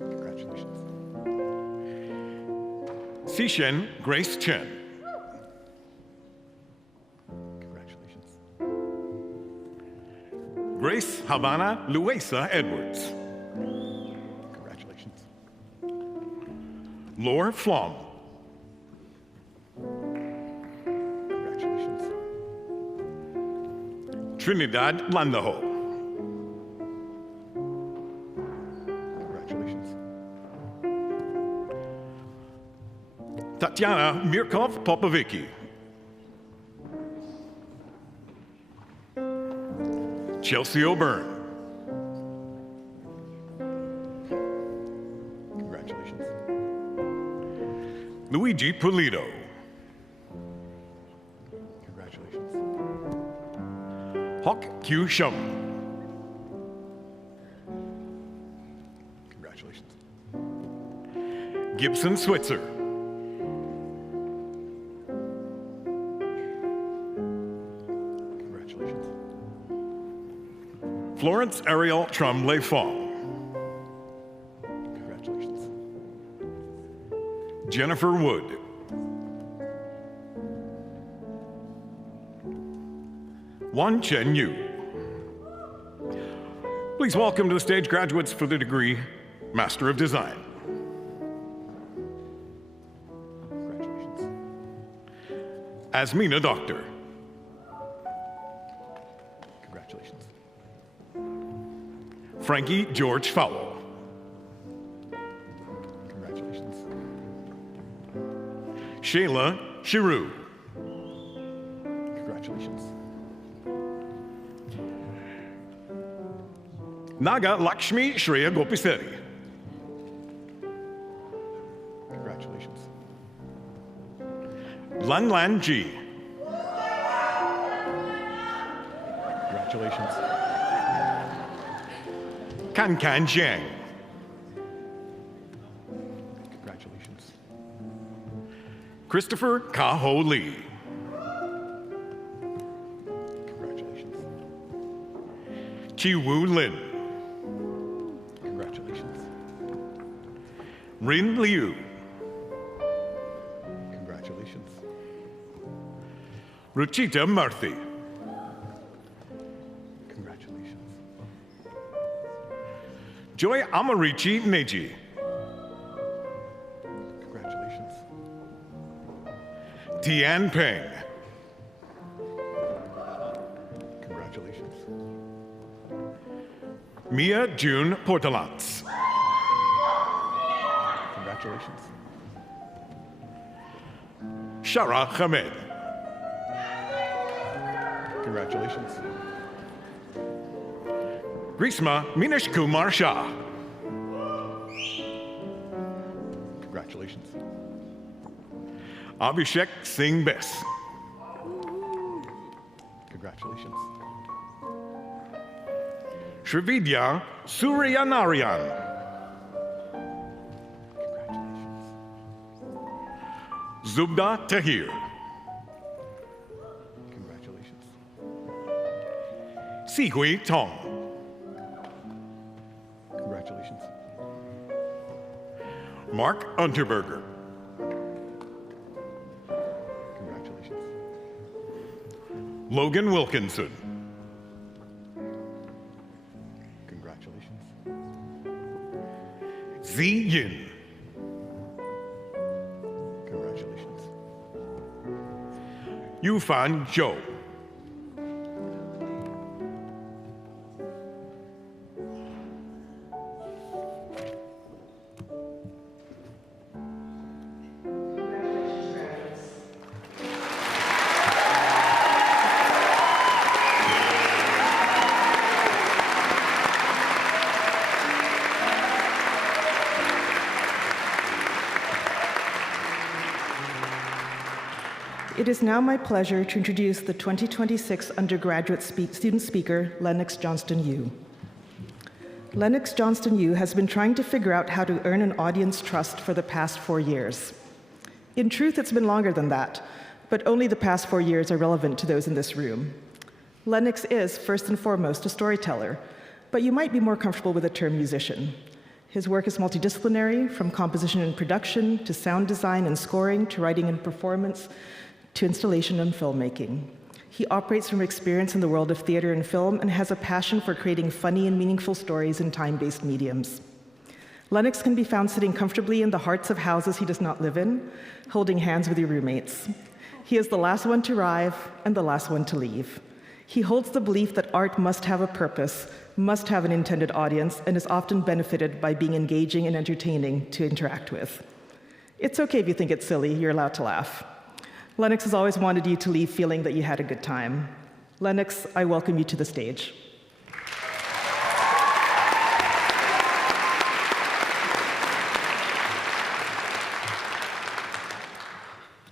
Congratulations. Sishen Grace Chen. Congratulations. Grace Havana Luisa Edwards. Congratulations. Laura Flom. Congratulations. Trinidad Landaho. Congratulations. Tatiana Mirkov Popovicki. Chelsea O'Byrne. Congratulations. Luigi Pulido. Congratulations. Hok Q Shum. Congratulations. Gibson Switzer. Congratulations. Florence Ariel Tremblay Fong. Congratulations. Jennifer Wood. Wan Chen Yu. Please welcome to the stage graduates for the degree Master of Design. Congratulations. Asmina Doctor. Congratulations. Frankie George Fowler. Congratulations. Shayla Shiru. Congratulations. Naga Lakshmi Shreya Gopiseri. Congratulations. Lan Lan Ji. Congratulations. Kan Kan Jiang. Congratulations. Christopher Ka Ho Lee. Congratulations. Chi Wu Lin. Congratulations. Rin Liu. Congratulations. Ruchita Murthy. Congratulations. Joy Amarichi Neji. Congratulations. Tian Peng. Congratulations. Mia June Portalance. Congratulations. Shara Hamed. Congratulations. Grishma Minish Kumar Shah. Congratulations. Abhishek Singh Bess. Trividya Suryanarayan. Zubda Tahir. Congratulations. Sihui Tong. Congratulations. Mark Unterberger. Congratulations. Logan Wilkinson. Congratulations. Zi Yin. Congratulations. Yufan Zhou. It is now my pleasure to introduce the 2026 undergraduate student speaker, Lennox Johnston-Yu. Lennox Johnston-Yu has been trying to figure out how to earn an audience trust for the past 4 years. In truth, it's been longer than that, but only the past 4 years are relevant to those in this room. Lennox is, first and foremost, a storyteller, but you might be more comfortable with the term musician. His work is multidisciplinary, from composition and production, to sound design and scoring, to writing and performance, to installation and filmmaking. He operates from experience in the world of theater and film and has a passion for creating funny and meaningful stories in time-based mediums. Lennox can be found sitting comfortably in the hearts of houses he does not live in, holding hands with your roommates. He is the last one to arrive and the last one to leave. He holds the belief that art must have a purpose, must have an intended audience, and is often benefited by being engaging and entertaining to interact with. It's okay if you think it's silly, you're allowed to laugh. Lennox has always wanted you to leave feeling that you had a good time. Lennox, I welcome you to the stage.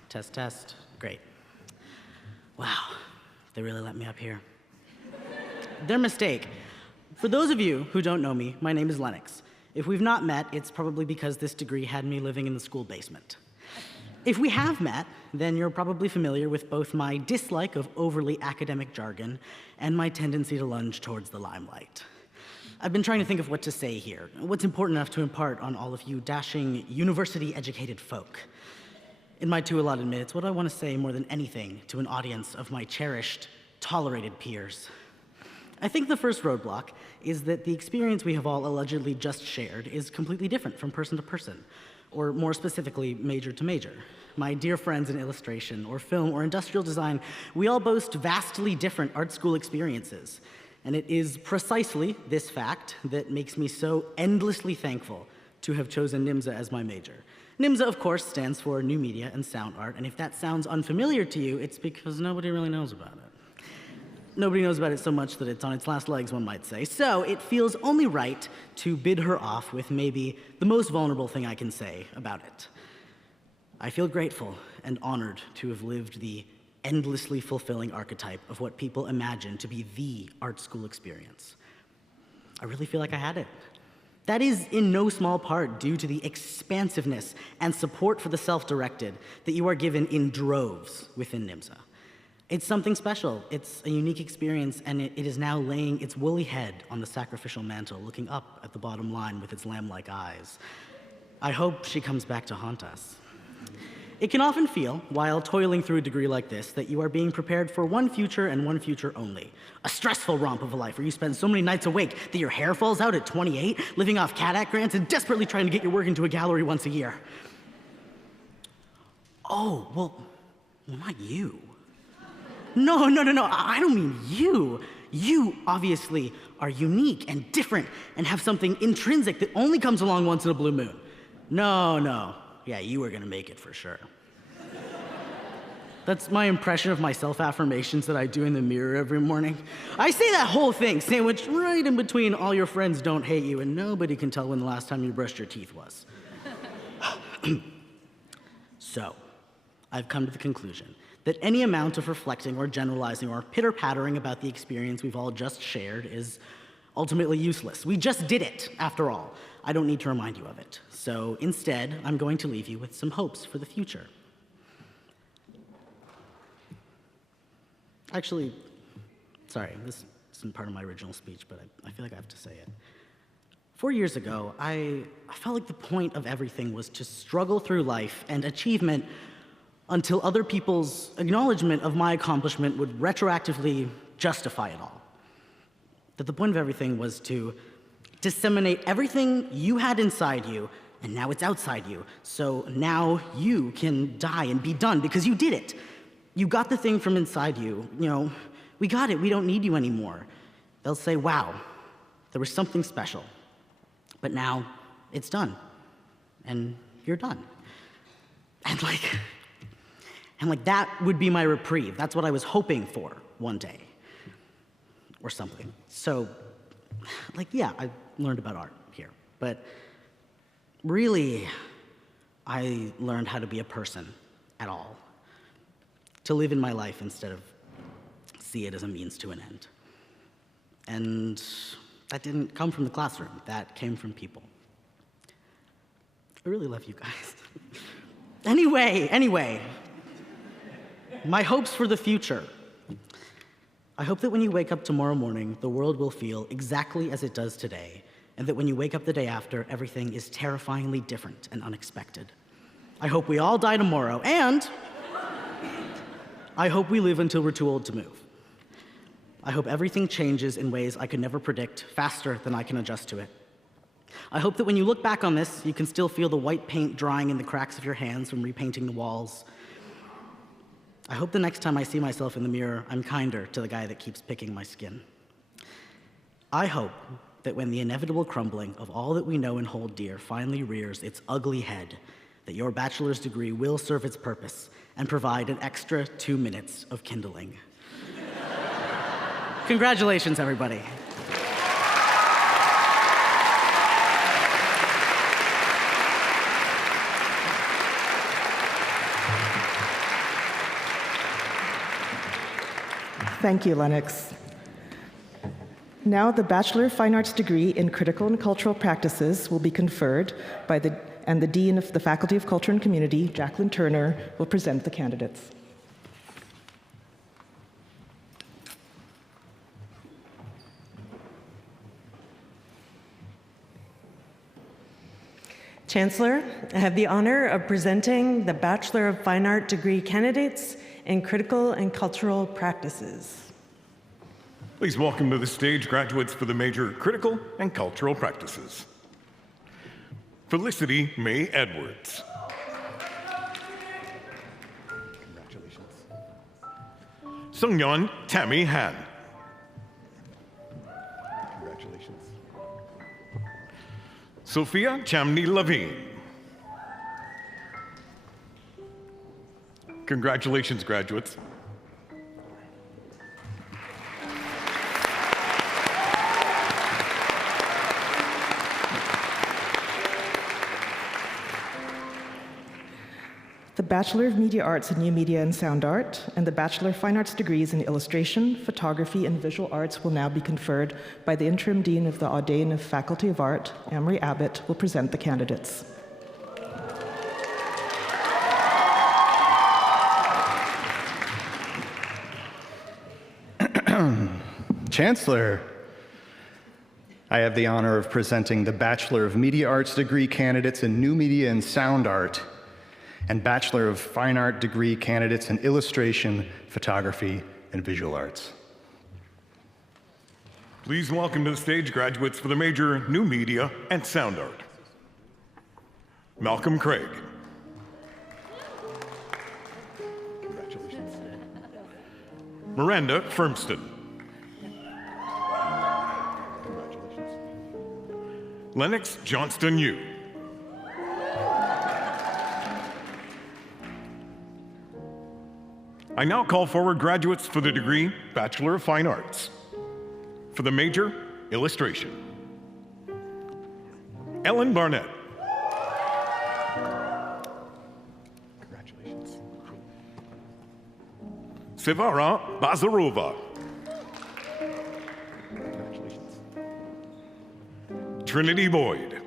Test, test. Great. Wow, they really let me up here. Their mistake. For those of you who don't know me, my name is Lennox. If we've not met, it's probably because this degree had me living in the school basement. If we have met, then you're probably familiar with both my dislike of overly academic jargon and my tendency to lunge towards the limelight. I've been trying to think of what to say here, what's important enough to impart on all of you dashing, university-educated folk. In my 2 allotted minutes, what do I want to say more than anything to an audience of my cherished, tolerated peers? I think the first roadblock is that the experience we have all allegedly just shared is completely different from person to person, or more specifically, major to major. My dear friends in illustration, or film, or industrial design, we all boast vastly different art school experiences. And it is precisely this fact that makes me so endlessly thankful to have chosen NMSA as my major. NMSA, of course, stands for New Media and Sound Art, and if that sounds unfamiliar to you, it's because nobody really knows about it. Nobody knows about it so much that it's on its last legs, one might say. So it feels only right to bid her off with maybe the most vulnerable thing I can say about it. I feel grateful and honored to have lived the endlessly fulfilling archetype of what people imagine to be the art school experience. I really feel like I had it. That is in no small part due to the expansiveness and support for the self-directed that you are given in droves within NMSA. It's something special, it's a unique experience, and it is now laying its woolly head on the sacrificial mantle, looking up at the bottom line with its lamb-like eyes. I hope she comes back to haunt us. It can often feel, while toiling through a degree like this, that you are being prepared for one future and one future only. A stressful romp of a life where you spend so many nights awake that your hair falls out at 28, living off CADAC grants and desperately trying to get your work into a gallery once a year. Oh, well, not you. No, I don't mean you. You obviously are unique and different and have something intrinsic that only comes along once in a blue moon. No. Yeah, you are gonna make it for sure. That's my impression of my self-affirmations that I do in the mirror every morning. I say that whole thing, sandwiched right in between all your friends don't hate you and nobody can tell when the last time you brushed your teeth was. So, I've come to the conclusion that any amount of reflecting or generalizing or pitter-pattering about the experience we've all just shared is ultimately useless. We just did it, after all. I don't need to remind you of it. So instead, I'm going to leave you with some hopes for the future. Actually, sorry, this isn't part of my original speech, but I feel like I have to say it. 4 years ago, I felt like the point of everything was to struggle through life and achievement until other people's acknowledgement of my accomplishment would retroactively justify it all. That the point of everything was to disseminate everything you had inside you, and now it's outside you. So now you can die and be done because you did it. You got the thing from inside you. We got it, we don't need you anymore. They'll say, wow, there was something special. But now it's done, and you're done. And that would be my reprieve. That's what I was hoping for one day, or something. So, yeah, I learned about art here, but really, I learned how to be a person at all. To live in my life instead of see it as a means to an end. And that didn't come from the classroom, that came from people. I really love you guys. Anyway, my hopes for the future. I hope that when you wake up tomorrow morning, the world will feel exactly as it does today, and that when you wake up the day after, everything is terrifyingly different and unexpected. I hope we all die tomorrow, and I hope we live until we're too old to move. I hope everything changes in ways I could never predict, faster than I can adjust to it. I hope that when you look back on this, you can still feel the white paint drying in the cracks of your hands from repainting the walls. I hope the next time I see myself in the mirror, I'm kinder to the guy that keeps picking my skin. I hope that when the inevitable crumbling of all that we know and hold dear finally rears its ugly head, that your bachelor's degree will serve its purpose and provide an extra 2 minutes of kindling. Congratulations, everybody. Thank you, Lennox. Now, the Bachelor of Fine Arts degree in Critical and Cultural Practices will be conferred by the Dean of the Faculty of Culture and Community, Jacqueline Turner, will present the candidates. Chancellor, I have the honor of presenting the Bachelor of Fine Art degree candidates in Critical and Cultural Practices. Please welcome to the stage graduates for the major Critical and Cultural Practices. Felicity May Edwards. Congratulations. Sungyeon Tammy Han. Congratulations. Sophia Chamni Levine. Congratulations, graduates. The Bachelor of Media Arts in New Media and Sound Art and the Bachelor of Fine Arts degrees in Illustration, Photography, and Visual Arts will now be conferred by the Interim Dean of the Audain of Faculty of Art, Amory Abbott, will present the candidates. Chancellor, I have the honor of presenting the Bachelor of Media Arts degree candidates in New Media and Sound Art and Bachelor of Fine Art degree candidates in Illustration, Photography, and Visual Arts. Please welcome to the stage graduates for the major New Media and Sound Art. Malcolm Craig. Congratulations. Miranda Firmston. Congratulations. Lennox Johnston Yu. I now call forward graduates for the degree Bachelor of Fine Arts. For the major, Illustration. Ellen Barnett. Congratulations. Sevara Bazarova. Congratulations. Trinity Boyd.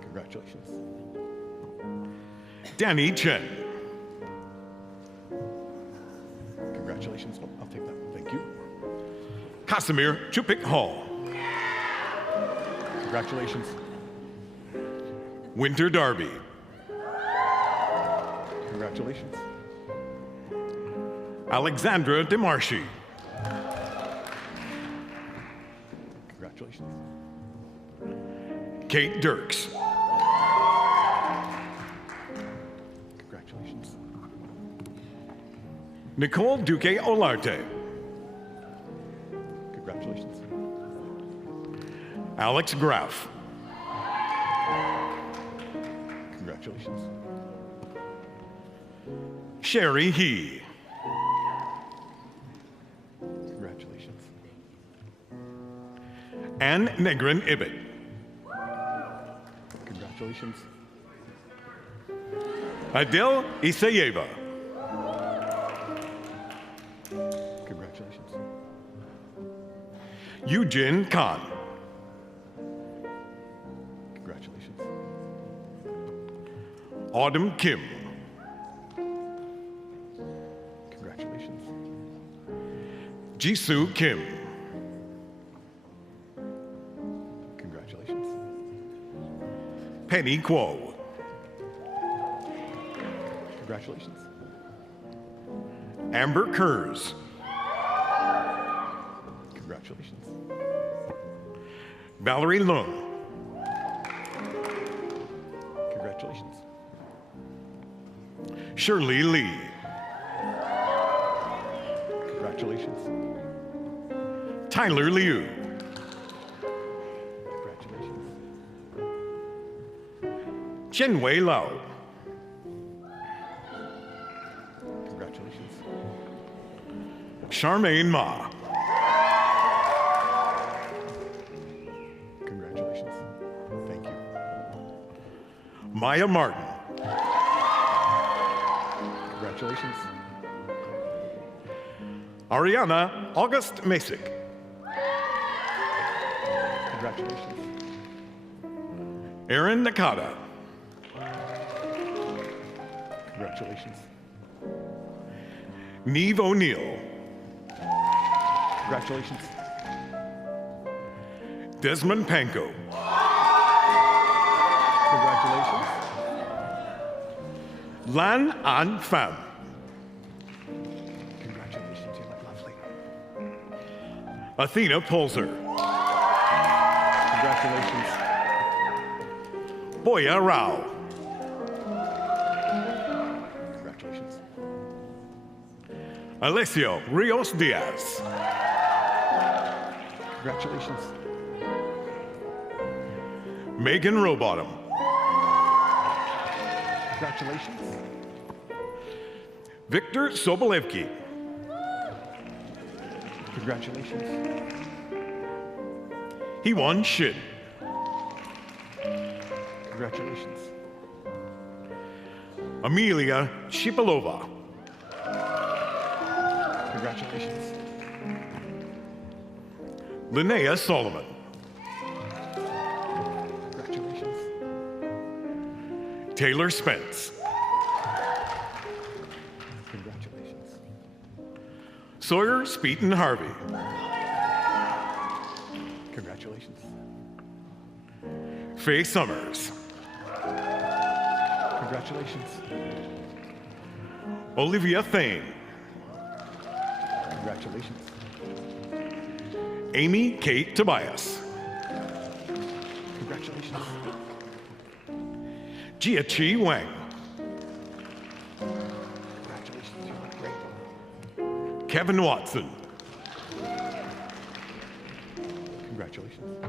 Congratulations. Danny Chen. Congratulations. Oh, I'll take that. Thank you. Casimir Chupik Hall. Congratulations. Winter Darby. Congratulations. Alexandra DeMarchi. Congratulations. Kate Dirks. Congratulations. Nicole Duque Olarte. Congratulations. Alex Graff. Congratulations. Sherry He. Congratulations. Ann Negrin Ibbett. Congratulations. Adil Isayeva. Congratulations. Eugene Khan. Congratulations. Autumn Kim. Congratulations. Jisoo Kim. Congratulations. Penny Kuo. Congratulations. Amber Kurz. Congratulations. Valerie Lung. Congratulations. Shirley Lee. Congratulations. Tyler Liu. Congratulations. Chenwei Lau. Congratulations. Charmaine Ma. Congratulations. Thank you. Maya Martin. Congratulations. Ariana August Masick. Congratulations. Aaron Nakata. Congratulations. Neve O'Neill. Congratulations. Desmond Panko. Congratulations. Lan An Pham. Congratulations, you look lovely. Athena Polzer. Congratulations. Boya Rao. Congratulations. Alessio Rios Diaz. Congratulations. Megan Rowbottom. Congratulations. Victor Sobolevsky. Congratulations. Heewon Shin. Congratulations. Amelia Shipalova. Congratulations. Linnea Solomon. Congratulations. Taylor Spence. Congratulations. Sawyer Speeton Harvey. Congratulations. Faye Summers. Congratulations. Olivia Thane. Congratulations. Amy Kate Tobias. Congratulations. Jia Chi Wang. Congratulations, you look great. Kevin Watson. Congratulations.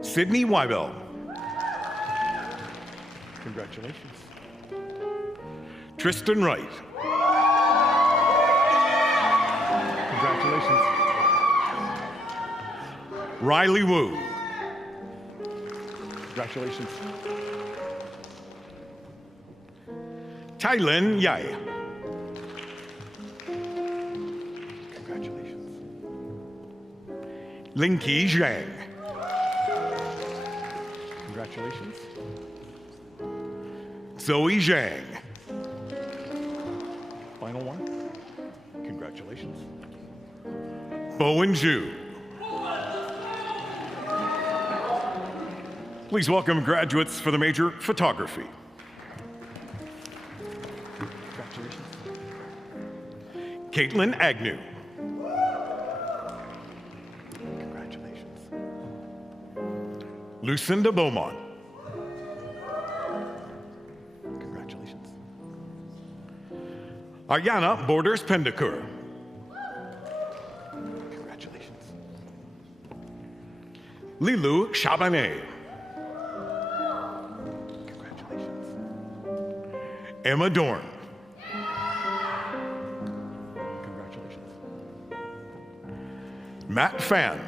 Sydney Weibel. Congratulations. Tristan Wright. Congratulations. Riley Wu. Congratulations. Tylin Yai. Congratulations. Linky Zhang. Congratulations. Zoe Zhang. Final one. Congratulations. Bowen Zhu. Please welcome graduates for the major photography. Congratulations. Caitlin Agnew. Congratulations. Lucinda Beaumont. Congratulations. Ayana Borders Pendakur. Congratulations. Lilu Chabanet. Emma Dorn. Congratulations. Matt Fan.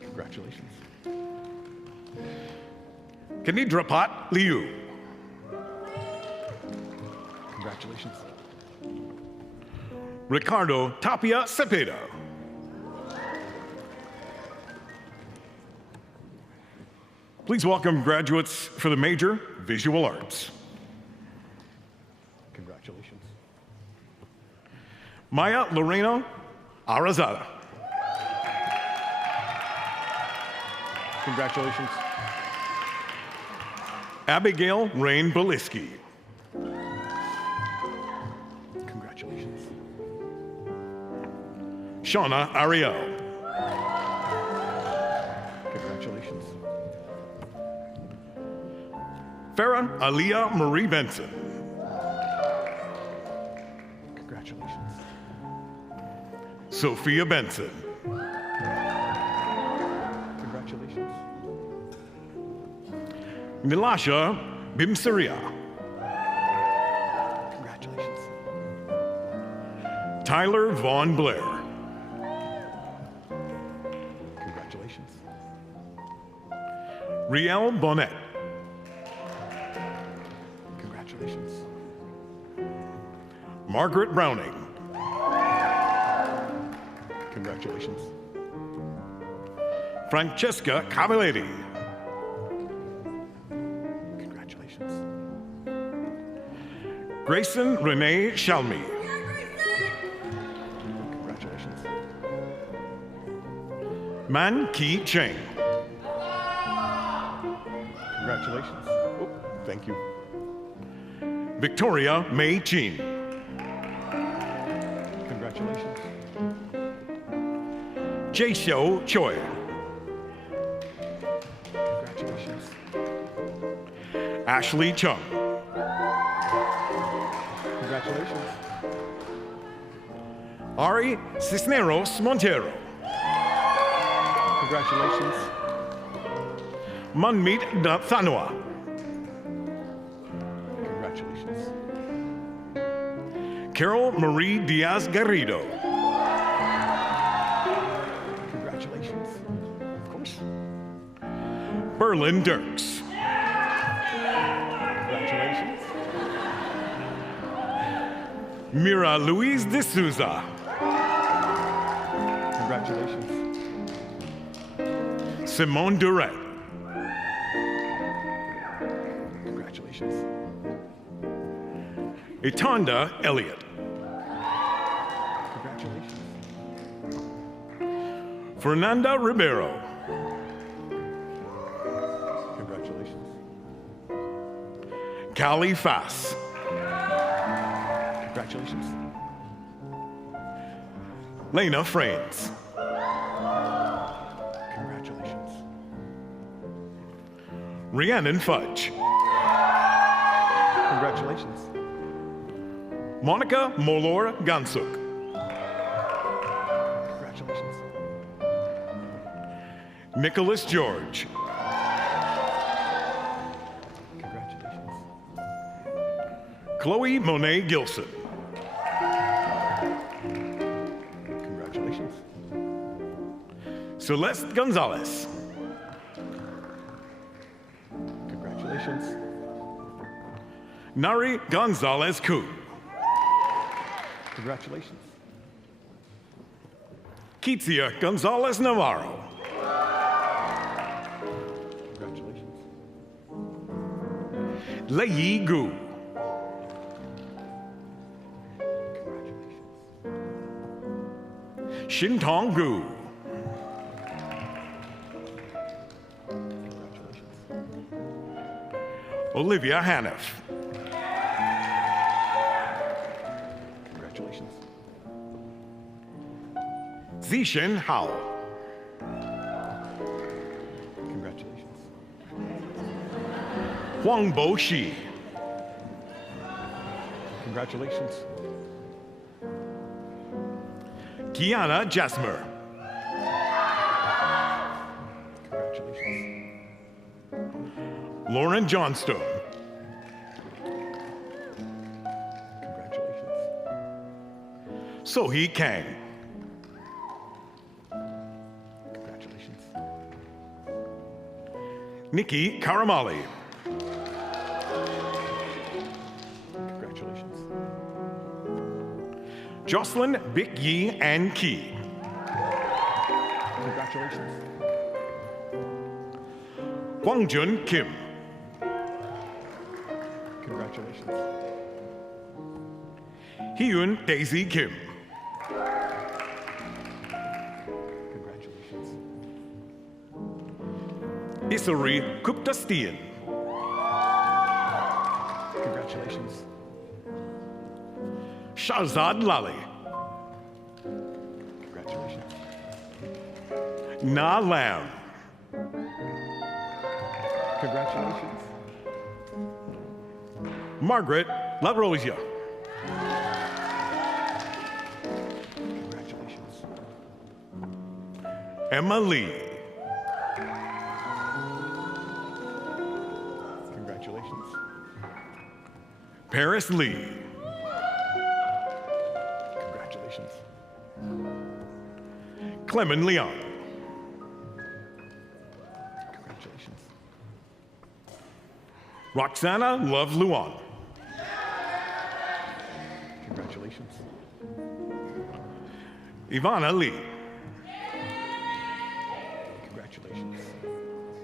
Congratulations. Kanidrapat Liu. Congratulations. Ricardo Tapia Cepeda. Please welcome graduates for the major Visual Arts. Congratulations. Maya Lorena Arazada. Congratulations. Abigail Rain Beliski. Congratulations. Shauna Ariel. Congratulations. Farah Aliyah Marie Benson. Congratulations. Sophia Benson. Congratulations. Nilasha Bimsaria. Congratulations. Tyler Vaughn Blair. Congratulations. Riel Bonnet. Margaret Browning. Congratulations. Francesca Cavaletti. Congratulations. Grayson Renee Shalmi. Congratulations. Man Ki Cheng. Congratulations. Oh, thank you. Victoria May Chin. Congratulations. Jae-Xiao Choi. Congratulations. Ashley Chung. Congratulations. Ari Cisneros Montero. Congratulations. Manmeet Thanwa. Congratulations. Carol Marie Diaz Garrido. Congratulations. Of course. Berlin Dirks. Congratulations. Mira Louise de Souza. Congratulations. Simone Duret. Congratulations. Etanda Elliott. Congratulations. Fernanda Ribeiro. Congratulations. Callie Fass. Congratulations. Lena Frames. Congratulations. Rhiannon Fudge. Congratulations. Monica Molor Gansuk. Congratulations. Nicholas George. Congratulations. Chloe Monet Gilson. Congratulations. Celeste Gonzalez. Congratulations. Nari Gonzalez Koo. Congratulations. Kitsia Gonzalez Navarro. Lei Gu. Shintong Gu. Olivia Haniff. Congratulations. Zishin Hao. Congratulations. Huang Bo Shi. Congratulations. Kiana Jasmer. Congratulations. Lauren Johnstone. Congratulations. Sohee Kang. Congratulations. Nikki Karamali. Congratulations. Jocelyn Bick Yi An Key. Congratulations. Gwangjun Kim. Congratulations. Hyun Daisy Kim. Congratulations. Isuri Kuptastian. Congratulations. Shahzad Lali. Congratulations. Na Lam. Congratulations. Margaret LaRosia. Congratulations. Emma Lee. Congratulations. Paris Lee. Congratulations. Clement Leon. Congratulations. Roxana Love Luan. Congratulations. Ivana Lee. Congratulations.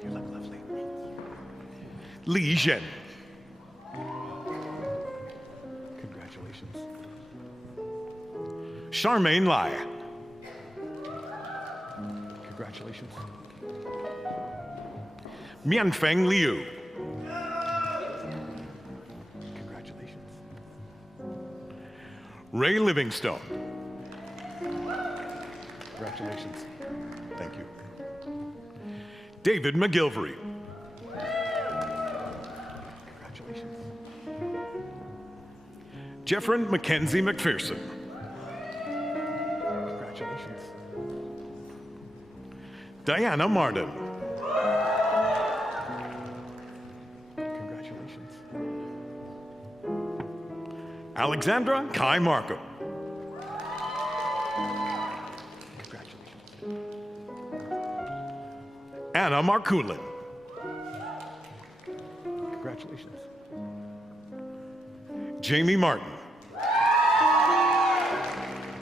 You look lovely. Li Zhen. Congratulations. Charmaine Lai. Congratulations. Mianfeng Liu. Congratulations. Ray Livingstone. Congratulations. Thank you. David McGilvery. Congratulations. Jeffrin Mackenzie McPherson. Congratulations. Diana Martin. Congratulations. Alexandra Kai Markham. Anna Markulin. Congratulations. Jamie Martin.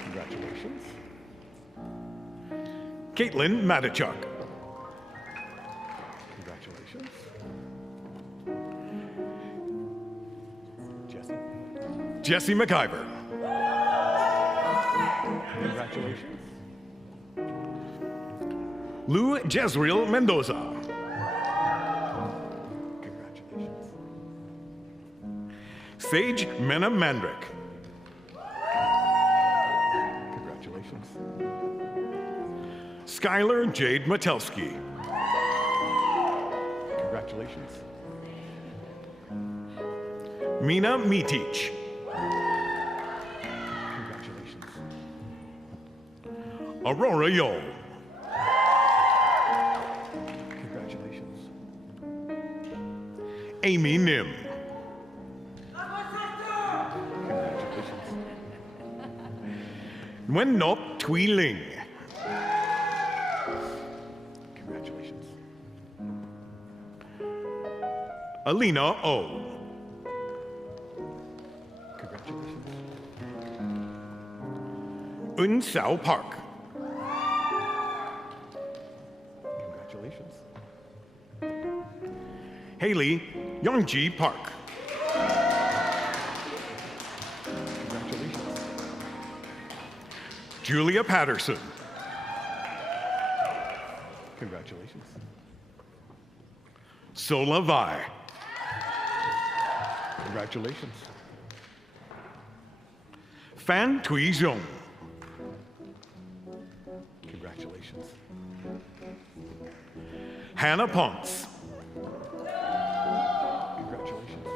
Congratulations. Caitlin Matichuk. Congratulations. Jesse McIver. Congratulations. Lou Jezreel Mendoza. Congratulations. Sage Mena Mandrick. Congratulations. Skylar Jade Matelski. Congratulations. Mina Mitich. Congratulations. Aurora Yole. Amy Nim. Congratulations. Nguyen Nop Thuy Ling. Congratulations. Alina O. Congratulations. Un Sao Park. Haley Youngji Park. Julia Patterson. Congratulations. Sola Vai. Congratulations. Fan Tui Zhong. Congratulations. Hannah Ponce. Congratulations.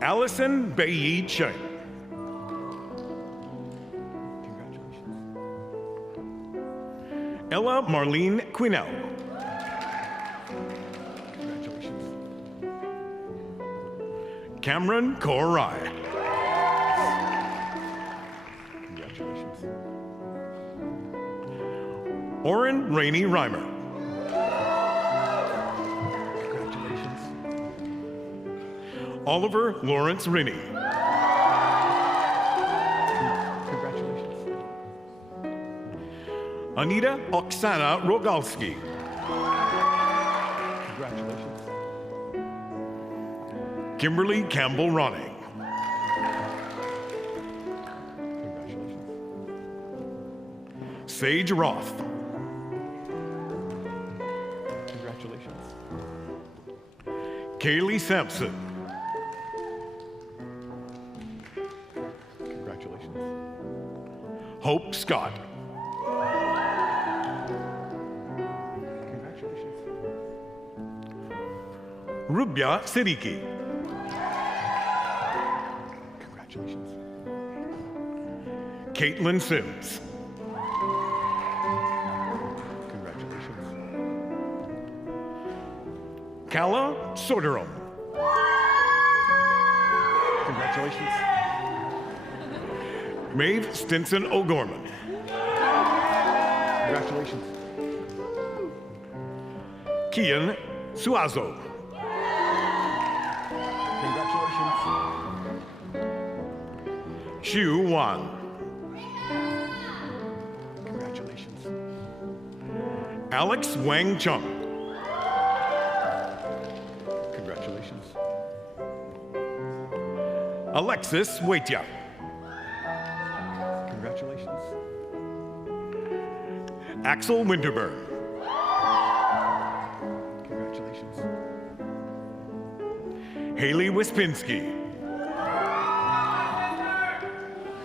Allison Bei Cheng. Congratulations. Ella Marlene Quinnell. Congratulations. Cameron Korai. Congratulations. Oren Rainey Reimer. Congratulations. Oliver Lawrence Rinney. Congratulations. Anita Oksana Rogalski. Congratulations. Kimberly Campbell Ronning. Congratulations. Sage Roth. Congratulations. Kaylee Sampson. Congratulations. Hope Scott. Congratulations. Rubia Siddiqui. Congratulations. Caitlin Sims. Congratulations. Kala Soderum. Congratulations. Maeve Stinson O'Gorman. Congratulations. Kian Suazo. Congratulations. Xu Wan. Congratulations. Alex Wang Chung. Congratulations. Alexis Waitia. Congratulations. Axel Winterburn. Congratulations. Haley Wispinski.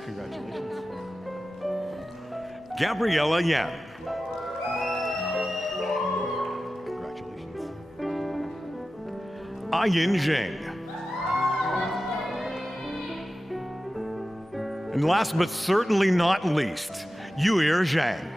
Congratulations. Gabriella Yan. Congratulations. Ayin Zheng. And last but certainly not least, Yuir Zhang.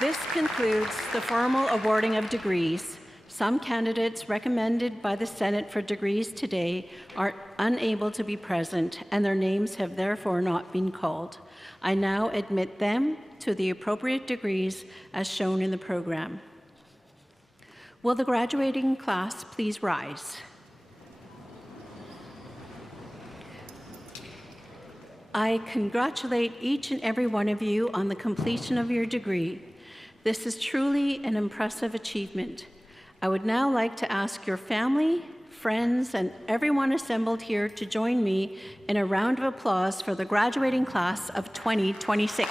This concludes the formal awarding of degrees. Some candidates recommended by the Senate for degrees today are unable to be present, and their names have therefore not been called. I now admit them to the appropriate degrees as shown in the program. Will the graduating class please rise? I congratulate each and every one of you on the completion of your degree. This is truly an impressive achievement. I would now like to ask your family, friends, and everyone assembled here to join me in a round of applause for the graduating class of 2026.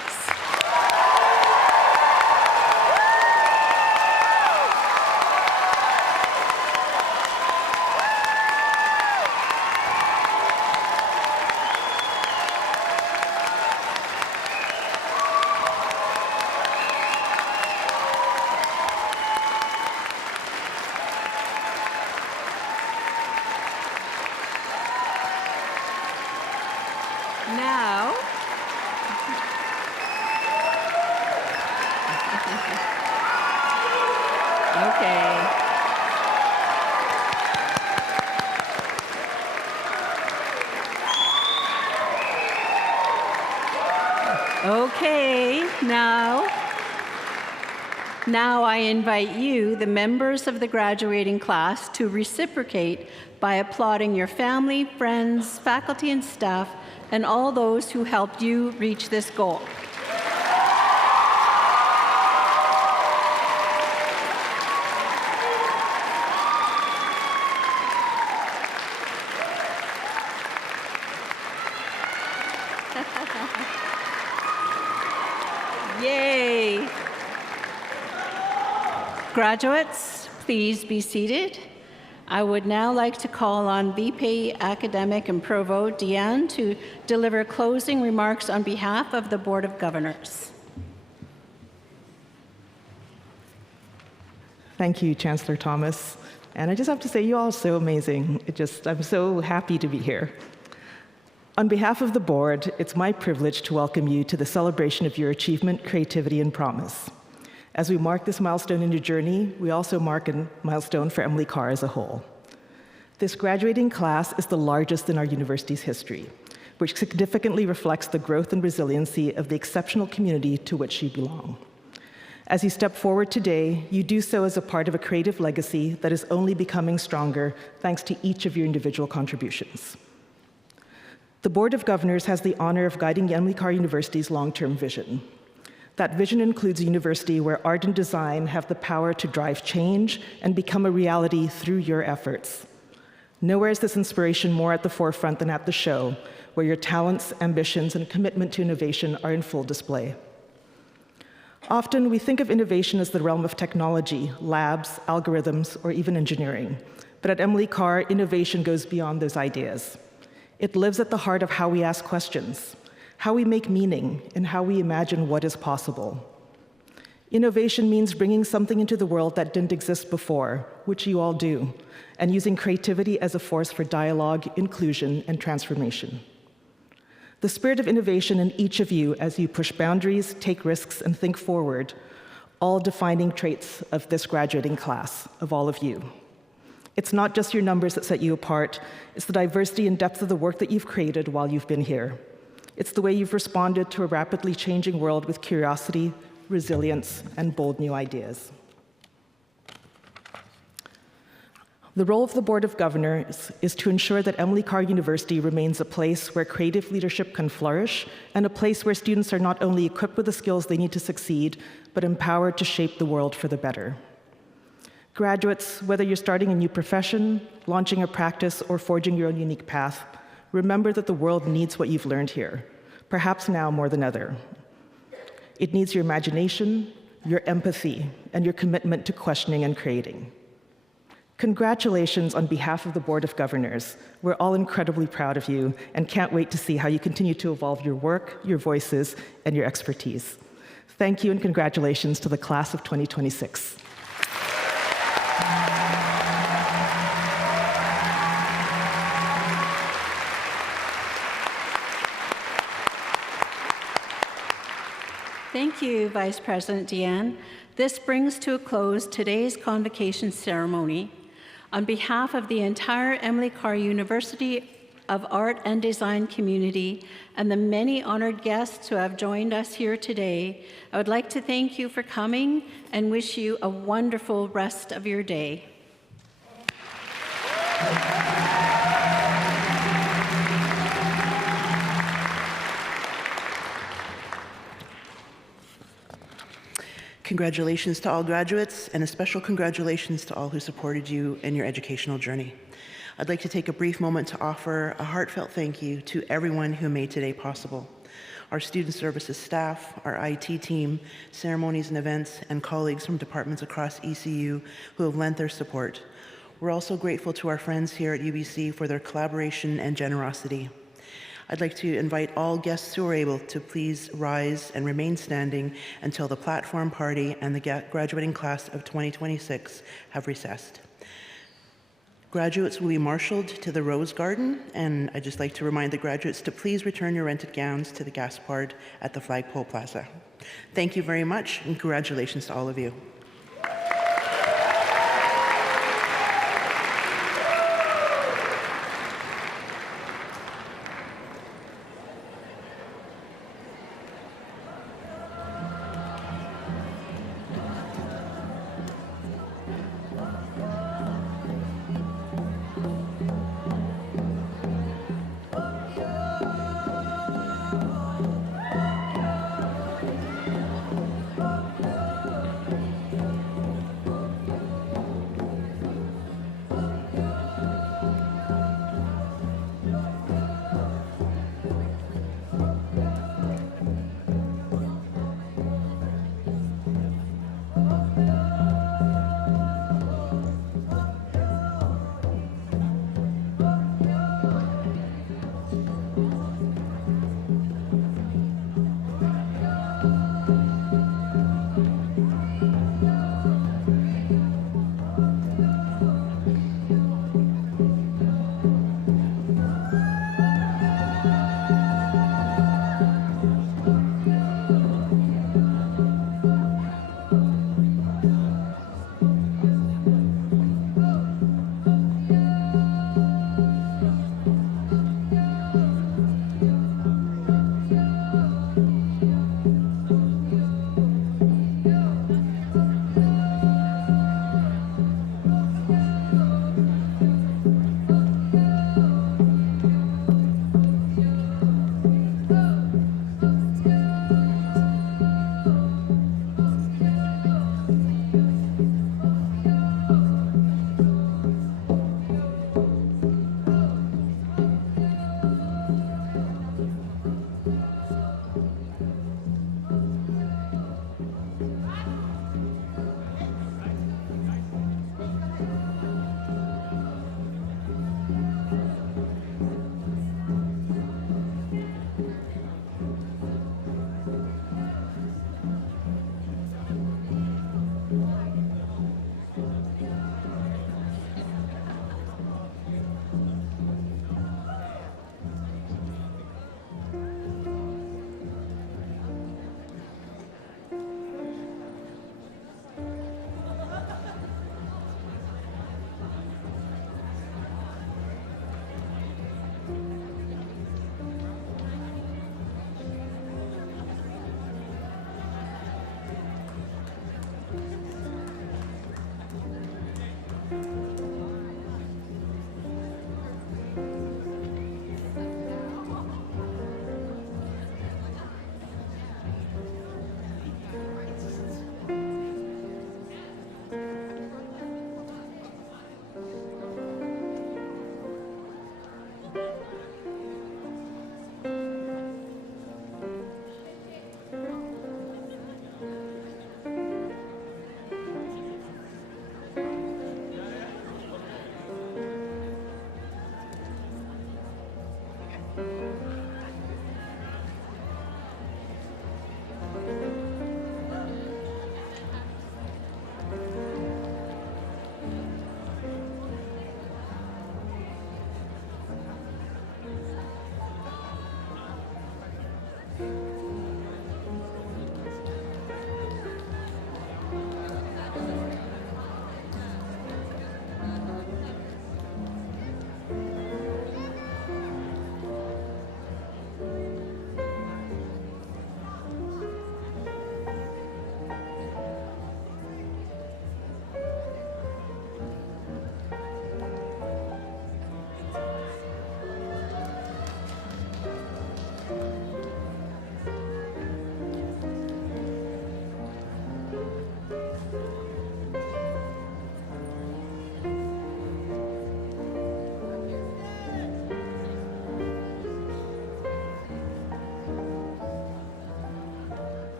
Now I invite you, the members of the graduating class, to reciprocate by applauding your family, friends, faculty and staff, and all those who helped you reach this goal. Yay! Graduates, please be seated. I would now like to call on VP Academic and Provost Deanne to deliver closing remarks on behalf of the Board of Governors. Thank you, Chancellor Thomas. And I just have to say, you all are so amazing. I'm so happy to be here. On behalf of the board, it's my privilege to welcome you to the celebration of your achievement, creativity, and promise. As we mark this milestone in your journey, we also mark a milestone for Emily Carr as a whole. This graduating class is the largest in our university's history, which significantly reflects the growth and resiliency of the exceptional community to which you belong. As you step forward today, you do so as a part of a creative legacy that is only becoming stronger thanks to each of your individual contributions. The Board of Governors has the honor of guiding Emily Carr University's long-term vision. That vision includes a university where art and design have the power to drive change and become a reality through your efforts. Nowhere is this inspiration more at the forefront than at the show, where your talents, ambitions, and commitment to innovation are in full display. Often, we think of innovation as the realm of technology, labs, algorithms, or even engineering. But at Emily Carr, innovation goes beyond those ideas. It lives at the heart of how we ask questions, how we make meaning, and how we imagine what is possible. Innovation means bringing something into the world that didn't exist before, which you all do, and using creativity as a force for dialogue, inclusion, and transformation. The spirit of innovation in each of you as you push boundaries, take risks, and think forward, all defining traits of this graduating class, of all of you. It's not just your numbers that set you apart, it's the diversity and depth of the work that you've created while you've been here. It's the way you've responded to a rapidly changing world with curiosity, resilience, and bold new ideas. The role of the Board of Governors is to ensure that Emily Carr University remains a place where creative leadership can flourish and a place where students are not only equipped with the skills they need to succeed, but empowered to shape the world for the better. Graduates, whether you're starting a new profession, launching a practice, or forging your own unique path, remember that the world needs what you've learned here, perhaps now more than ever. It needs your imagination, your empathy, and your commitment to questioning and creating. Congratulations on behalf of the Board of Governors. We're all incredibly proud of you and can't wait to see how you continue to evolve your work, your voices, and your expertise. Thank you and congratulations to the class of 2026. Thank you, Vice President Deanne. This brings to a close today's convocation ceremony. On behalf of the entire Emily Carr University of Art and Design community and the many honored guests who have joined us here today, I would like to thank you for coming and wish you a wonderful rest of your day. Congratulations to all graduates, and a special congratulations to all who supported you in your educational journey. I'd like to take a brief moment to offer a heartfelt thank you to everyone who made today possible. Our student services staff, our IT team, ceremonies and events, and colleagues from departments across ECU who have lent their support. We're also grateful to our friends here at UBC for their collaboration and generosity. I'd like to invite all guests who are able to please rise and remain standing until the platform party and the graduating class of 2026 have recessed. Graduates will be marshaled to the Rose Garden, and I'd just like to remind the graduates to please return your rented gowns to the Gaspard at the Flagpole Plaza. Thank you very much, and congratulations to all of you.